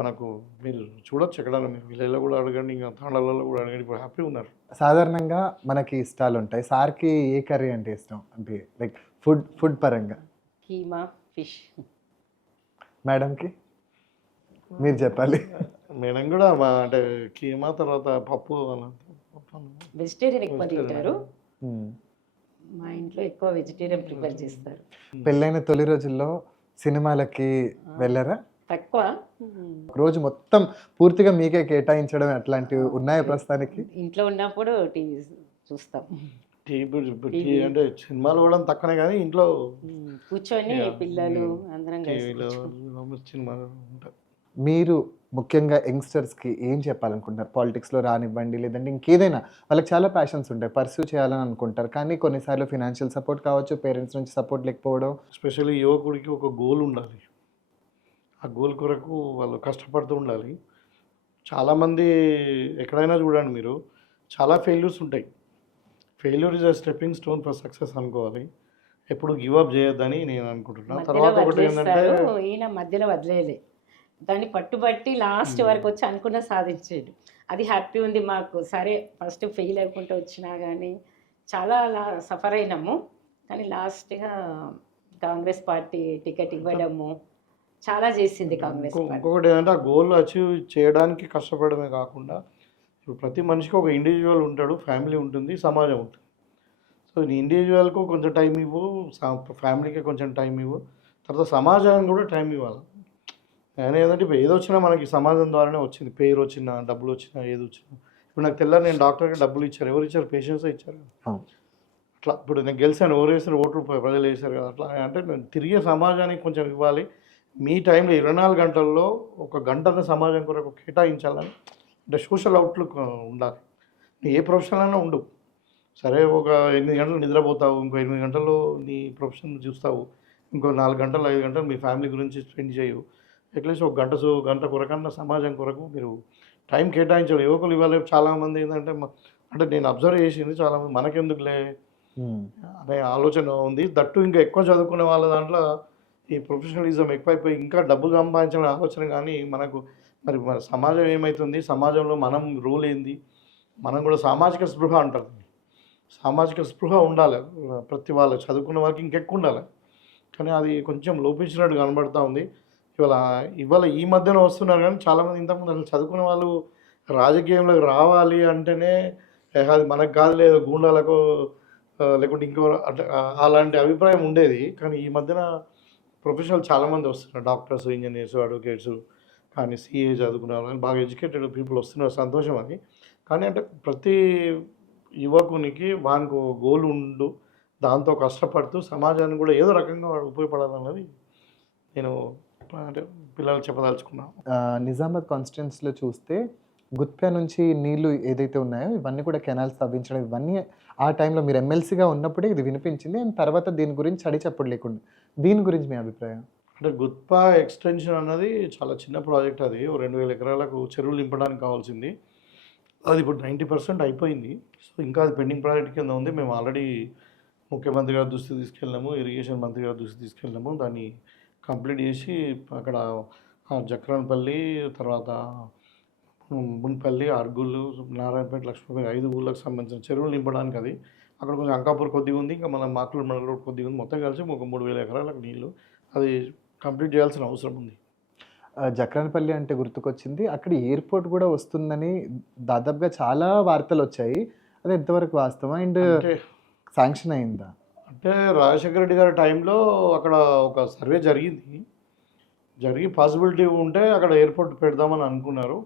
మనకు మీరు చూడొచ్చు. ఎక్కడైనా మీరు విలేజ్లో కూడా అడగండి, ఇంకా తాండాలలో కూడా అడగండి. ఇప్పుడు హ్యాపీ ఉన్నారు. సాధారణంగా మనకి ఇష్టాలు ఉంటాయి. సార్కి ఏ కర్రీ అంటే ఇష్టం? అంటే లైక్ ఫుడ్ పరంగా. కీమా, ఫిష్. మేడంకి మీరు చెప్పాలి. మేడం కూడా అంటే కీమా, తర్వాత పప్పు. వెజిటేరియన్ ఎక్కువ తింటారు. మా ఇంట్లో ఎక్కువ వెజిటేరియన్ ప్రిపేర్ చేస్తారు. పెళ్ళైన తొలి రోజుల్లో సినిమాలకి వెళ్ళారా? తక్కువ. రోజు మొత్తం పూర్తిగా మీకే కేటాయించడం అట్లాంటివి ఉన్నాయా ప్రస్తుతానికి? ఇంట్లో ఉన్నప్పుడు టీవీ చూస్తాం. టీవీ అంటే సినిమాలు కూడా తక్కువనే, కానీ ఇంట్లో కూర్చొని పిల్లలు అందరం టీవీలో సినిమాలు ఉంటాయి. మీరు ముఖ్యంగా యంగ్స్టర్స్కి ఏం చెప్పాలనుకుంటారు? పాలిటిక్స్లో రానివ్వండి, లేదంటే ఇంకేదైనా, వాళ్ళకి చాలా ప్యాషన్స్ ఉంటాయి, పర్సూ చేయాలని అనుకుంటారు. కానీ కొన్నిసార్లు ఫినాన్షియల్ సపోర్ట్ కావచ్చు, పేరెంట్స్ నుంచి సపోర్ట్ లేకపోవడం. ఎస్పెషల్లీ యువకుడికి ఒక గోల్ ఉండాలి. ఆ గోల్ కొరకు వాళ్ళు కష్టపడుతూ ఉండాలి. చాలామంది ఎక్కడైనా చూడండి మీరు, చాలా ఫెయిల్యూర్స్ ఉంటాయి. Failure is a stepping stone for success అనుకోవాలి. ఎప్పుడు గివ్ అప్ చేయొద్దని నేను అనుకుంటున్నాను. తర్వాత ఒకటి ఏంటంటే, ఈయన మధ్యలో వదిలేయలే, దాన్ని పట్టుబట్టి లాస్ట్ వరకు వచ్చి అనుకున్న సాధించాడు. అది హ్యాపీ ఉంది మాకు. సరే ఫస్ట్ ఫెయిల్ అవ్వకుండా వచ్చినా కానీ చాలా సఫర్ అయినాము. కానీ లాస్ట్గా కాంగ్రెస్ పార్టీ టికెట్ ఇవ్వడము చాలా చేసింది కాంగ్రెస్ పార్టీ. ఇంకొకటి ఏంటంటే, ఆ గోల్ అచీవ్ చేయడానికి కష్టపడమే కాకుండా, ఇప్పుడు ప్రతి మనిషికి ఒక ఇండివిజువల్ ఉంటాడు, ఫ్యామిలీ ఉంటుంది, సమాజం ఉంటుంది. సో నీ ఇండివిజువల్కు కొంచెం టైం ఇవ్వు, ఫ్యామిలీకి కొంచెం టైం ఇవ్వు, తర్వాత సమాజానికి కూడా టైం ఇవ్వాలి. నేను ఏదంటే ఇప్పుడు ఏదో వచ్చినా మనకి సమాజం ద్వారానే వచ్చింది. పేరు వచ్చినా, డబ్బులు వచ్చినా, ఏది వచ్చినా. ఇప్పుడు నాకు తెల్లారి నేను డాక్టర్కి డబ్బులు ఇచ్చారు. ఎవరు ఇచ్చారు? పేషెంట్సే ఇచ్చారు. అట్లా ఇప్పుడు నేను గెలిచాను, ఎవరు వేసారు? ఓట్లు ప్రజలు వేశారు కదా. అట్లా అంటే నేను తిరిగే సమాజానికి కొంచెం ఇవ్వాలి. మీ టైంలో 24 గంటల్లో 1 గంటను సమాజం కొరకు కేటాయించాలని, అంటే సోషల్ అవుట్లుక్ ఉండాలి. నీ ఏ ప్రొఫెషన్ అయినా ఉండు. సరే ఒక 8 గంటలు నిద్రపోతావు, ఇంకో 8 గంటల్లో నీ ప్రొఫెషన్ చూస్తావు, ఇంకో 4 గంటలు 5 గంటలు మీ ఫ్యామిలీ గురించి స్పెండ్ చేయవు. అట్లీస్ట్ 1 గంట కొరకన్నా సమాజం కొరకు మీరు టైం కేటాయించాలి. యువకులు ఇవాళ చాలామంది ఏంటంటే, అంటే నేను అబ్జర్వ్ చేసింది, చాలామంది మనకెందుకులే అనే ఆలోచన ఉంది. దట్టు ఇంకా ఎక్కువ చదువుకునే వాళ్ళ దాంట్లో ఈ ప్రొఫెషనలిజం ఎక్కువైపోయి ఇంకా డబ్బు సంపాదించిన ఆలోచన. కానీ మనకు మరి మన సమాజం ఏమవుతుంది, సమాజంలో మనం రూల్ ఏంది, మనం కూడా సామాజిక స్పృహ అంటారు. సామాజిక స్పృహ ఉండాలి ప్రతి వాళ్ళు, చదువుకున్న వాళ్ళకి ఇంకెక్కువ ఉండాలి. కానీ అది కొంచెం లోపించినట్టు కనబడుతూ ఉంది. ఇవాళ ఇవాళ ఈ మధ్యన వస్తున్నారు కానీ చాలామంది ఇంతకుముందు అసలు చదువుకున్న వాళ్ళు రాజకీయంలోకి రావాలి అంటేనే అది మనకు కాదు లేదు గూండాలకు లేకుంటే ఇంకో అంటే అలాంటి అభిప్రాయం ఉండేది. కానీ ఈ మధ్యన ప్రొఫెషనల్ చాలామంది వస్తున్నారు. డాక్టర్స్, ఇంజనీర్స్, అడ్వకేట్స్ కానీ సీఏ చదువుకున్న వాళ్ళు బాగా ఎడ్యుకేటెడ్ పీపుల్ వస్తున్నారు, సంతోషం అది. కానీ అంటే ప్రతి యువకునికి వానికి గోల్ ఉండు, దాంతో కష్టపడుతూ సమాజానికి కూడా ఏదో రకంగా వాడు ఉపయోగపడాలన్నది నేను అంటే పిల్లలు చెప్పదలుచుకున్నాను. నిజామాబాద్ కాన్స్టిట్యున్సీలో చూస్తే గుత్పా నుంచి నీళ్లు ఏదైతే ఉన్నాయో ఇవన్నీ కూడా కెనాల్స్ తవ్వించడం ఇవన్నీ ఆ టైంలో మీరు ఎమ్మెల్సీగా ఉన్నప్పుడే ఇది వినిపించింది. అండ్ తర్వాత దీని గురించి చడి చప్పుడు లేకుండా దీని గురించి మీ అభిప్రాయం? అంటే గుత్పా ఎక్స్టెన్షన్ అన్నది చాలా చిన్న ప్రాజెక్ట్. అది 2000 ఎకరాలకు చెరువులు నింపడానికి కావాల్సింది. అది ఇప్పుడు 90% అయిపోయింది. సో ఇంకా అది పెండింగ్ ప్రాజెక్ట్ కింద ఉంది. మేము ఆల్రెడీ ముఖ్యమంత్రి గారి దృష్టికి తీసుకెళ్ళాము, ఇరిగేషన్ మంత్రి గారి దృష్టికి తీసుకెళ్ళాము. దాన్ని కంప్లీట్ చేసి అక్కడ జక్రాన్పల్లి, తర్వాత మున్పల్లి, అర్గులు, నారాయణపేట, లక్ష్మీపేట 5 ఊళ్ళకు సంబంధించిన చెరువులు నింపడానికి అది. అక్కడ కొంచెం అంకాపూర్ కొద్దిగా ఉంది, ఇంకా మన మాకులు మండలం కూడా కొద్దిగా ఉంది. మొత్తం కలిసి ఒక 3000 ఎకరాలకు నీళ్ళు అది కంప్లీట్ చేయాల్సిన అవసరం ఉంది. జక్రాన్పల్లి అంటే గుర్తుకొచ్చింది. అక్కడ ఎయిర్పోర్ట్ కూడా వస్తుందని దాదాపుగా చాలా వార్తలు వచ్చాయి. అది ఎంతవరకు వాస్తవం అండ్ అంటే శాంక్షన్ అయిందా? అంటే రాజశేఖర రెడ్డి గారి టైంలో అక్కడ ఒక సర్వే జరిగి పాసిబిలిటీ ఉంటే అక్కడ ఎయిర్పోర్ట్ పెడదామని అనుకున్నారు.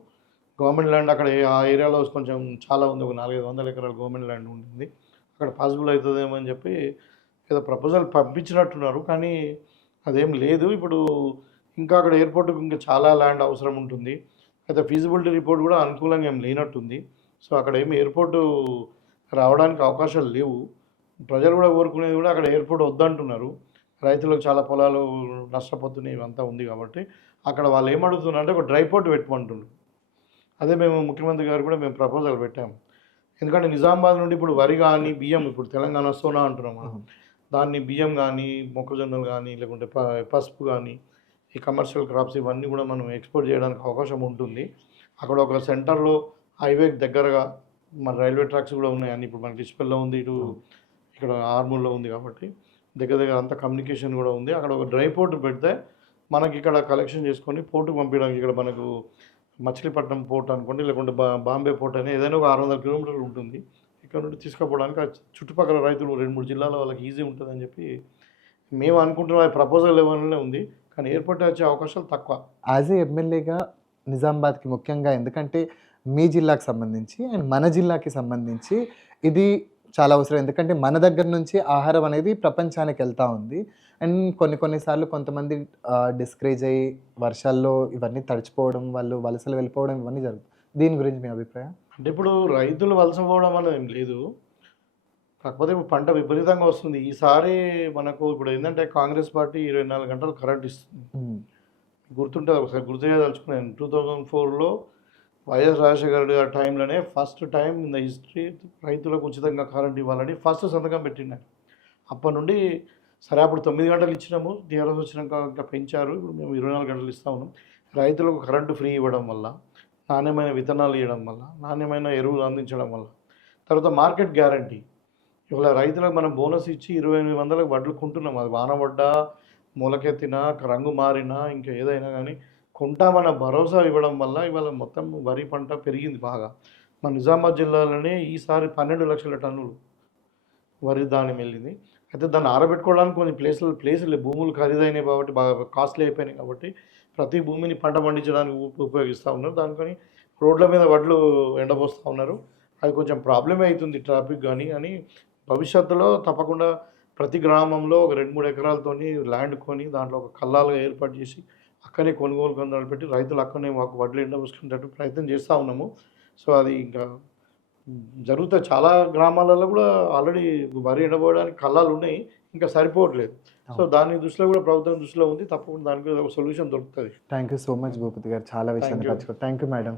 గవర్నమెంట్ ల్యాండ్ అక్కడ ఆ ఏరియాలో కొంచెం చాలా ఉంది, ఒక 400-500 ఎకరాల గవర్నమెంట్ ల్యాండ్ ఉంటుంది. అక్కడ పాసిబుల్ అవుతుందేమో అని చెప్పి ఏదో ప్రపోజల్ పంపించినట్టున్నారు, కానీ అదేం లేదు. ఇప్పుడు ఇంకా అక్కడ ఎయిర్పోర్ట్కి ఇంకా చాలా ల్యాండ్ అవసరం ఉంటుంది. అయితే ఫీజిబిలిటీ రిపోర్ట్ కూడా అనుకూలంగా ఏం లేనట్టుంది. సో అక్కడ ఏమి ఎయిర్పోర్టు రావడానికి అవకాశాలు లేవు. ప్రజలు కూడా కోరుకునేది కూడా అక్కడ ఎయిర్పోర్ట్ వద్దంటున్నారు. రైతులకు చాలా పొలాలు నష్టపోతున్నాయి, ఇవంతా ఉంది కాబట్టి అక్కడ వాళ్ళు ఏమడుగుతున్నారు అంటే ఒక డ్రై పోర్ట్ పెట్టమంటున్నారు. అదే మేము ముఖ్యమంత్రి గారు కూడా మేము ప్రపోజల్ పెట్టాము. ఎందుకంటే నిజామాబాద్ నుండి ఇప్పుడు వరి కానీ బియ్యం, ఇప్పుడు తెలంగాణ సోనా అంటున్నాం మనం, దాన్ని బియ్యం కానీ మొక్కజొన్నలు కానీ లేకుంటే పసుపు కానీ ఈ కమర్షియల్ క్రాప్స్ ఇవన్నీ కూడా మనం ఎక్స్పోర్ట్ చేయడానికి అవకాశం ఉంటుంది. అక్కడ ఒక సెంటర్లో హైవే దగ్గరగా మన రైల్వే ట్రాక్స్ కూడా ఉన్నాయి. అన్ని ఇప్పుడు మనకి డిస్పెల్లో ఉంది, ఇటు ఇక్కడ ఆర్మూర్లో ఉంది కాబట్టి దగ్గర అంత కమ్యూనికేషన్ కూడా ఉంది. అక్కడ ఒక డ్రై పోర్ట్ పెడితే మనకి ఇక్కడ కలెక్షన్ చేసుకొని పోర్టుకు పంపించడానికి ఇక్కడ మనకు మచిలీపట్నం పోర్ట్ అనుకోండి, లేకుంటే బాంబే పోర్ట్ అని ఏదైనా ఒక 600 కిలోమీటర్లు ఉంటుంది. ఇక్కడ నుండి తీసుకుపోవడానికి ఆ చుట్టుపక్కల రైతులు 2-3 జిల్లాల వాళ్ళకి ఈజీ ఉంటుందని చెప్పి మేము అనుకుంటున్నాం. ప్రపోజల్ లెవెల్లోనే ఉంది, కానీ ఎయిర్పోర్ట్ వచ్చే అవకాశాలు తక్కువ. యాజ్ ఏ ఎమ్మెల్యేగా నిజామాబాద్కి ముఖ్యంగా ఎందుకంటే మీ జిల్లాకు సంబంధించి అండ్ మన జిల్లాకి సంబంధించి ఇది చాలా అవసరం. ఎందుకంటే మన దగ్గర నుంచి ఆహారం అనేది ప్రపంచానికి వెళ్తూ ఉంది. అండ్ కొన్నిసార్లు కొంతమంది డిస్కరేజ్ అయ్యి వర్షాల్లో ఇవన్నీ తడిచిపోవడం, వాళ్ళు వలసలు వెళ్ళిపోవడం ఇవన్నీ జరుగుతుంది. దీని గురించి మీ అభిప్రాయం? అంటే ఇప్పుడు రైతులు వలసపోవడం అనేది ఏం లేదు, కాకపోతే ఇప్పుడు పంట విపరీతంగా వస్తుంది. ఈసారి మనకు ఇప్పుడు ఏంటంటే కాంగ్రెస్ పార్టీ 24 గంటలు కరెంట్ ఇస్తుంది. గుర్తుంటుంది, ఒకసారి గుర్తు చేయదలుచుకున్నాను. 2004లో వైఎస్ రాజశేఖర రెడ్డి గారి టైంలోనే first time in the history రైతులకు ఉచితంగా కరెంట్ ఇవ్వాలని ఫస్ట్ సంతకం పెట్టినారు. అప్పటి నుండి సరే అప్పుడు 9 గంటలు ఇచ్చినాము, టీఆర్ఎస్ వచ్చినాక ఇంకా పెంచారు. ఇప్పుడు మేము 24 గంటలు ఇస్తూ ఉన్నాం. రైతులకు కరెంటు ఫ్రీ ఇవ్వడం వల్ల, నాణ్యమైన విత్తనాలు ఇవ్వడం వల్ల, నాణ్యమైన ఎరువులు అందించడం వల్ల, తర్వాత మార్కెట్ గ్యారంటీ. ఇవాళ రైతులకు మనం బోనస్ ఇచ్చి 2800 వడ్లు కొంటున్నాం. అది వాన పడ్డా, మొలకెత్తినా, రంగు మారినా, ఇంకా ఏదైనా కానీ కొంటామన్న భరోసా ఇవ్వడం వల్ల ఇవాళ మొత్తం వరి పంట పెరిగింది బాగా. మన నిజామాబాద్ జిల్లాలోనే ఈసారి 12 లక్షల టన్నులు వరి ధాన్యం వెళ్ళింది. అయితే దాన్ని ఆరబెట్టుకోవడానికి కొన్ని ప్లేసులు భూములు ఖరీదైనవి కాబట్టి బాగా కాస్ట్లీ అయిపోయినాయి కాబట్టి ప్రతి భూమిని పంట పండించడానికి ఉపయోగిస్తూ ఉన్నారు. దానికని రోడ్ల మీద వడ్లు ఎండబోస్తూ ఉన్నారు. అది కొంచెం ప్రాబ్లమే అవుతుంది ట్రాఫిక్ కానీ భవిష్యత్తులో తప్పకుండా ప్రతి గ్రామంలో ఒక 2-3 ఎకరాలతోని ల్యాండ్ కొని దాంట్లో ఒక కల్లాలుగా ఏర్పాటు చేసి అక్కడే కొనుగోలు కేంద్రాలు పెట్టి రైతులు అక్కడనే మాకు వడ్లు ఎండబోసుకునేటట్టు ప్రయత్నం చేస్తూ ఉన్నాము. సో అది ఇంకా జరుగుతాయి. చాలా గ్రామాలలో కూడా ఆల్రెడీ వరి ఎండబోయడానికి కల్లాలు ఉన్నాయి, ఇంకా సరిపోవట్లేదు. సో దాని దృష్టిలో కూడా ప్రభుత్వం దృష్టిలో ఉంది. తప్పకుండా దానికి ఒక సొల్యూషన్ దొరుకుతుంది. Thank you so much Bhupathi గారు, చాలా విషయాన్ని పంచుకోండి. Thank you madam.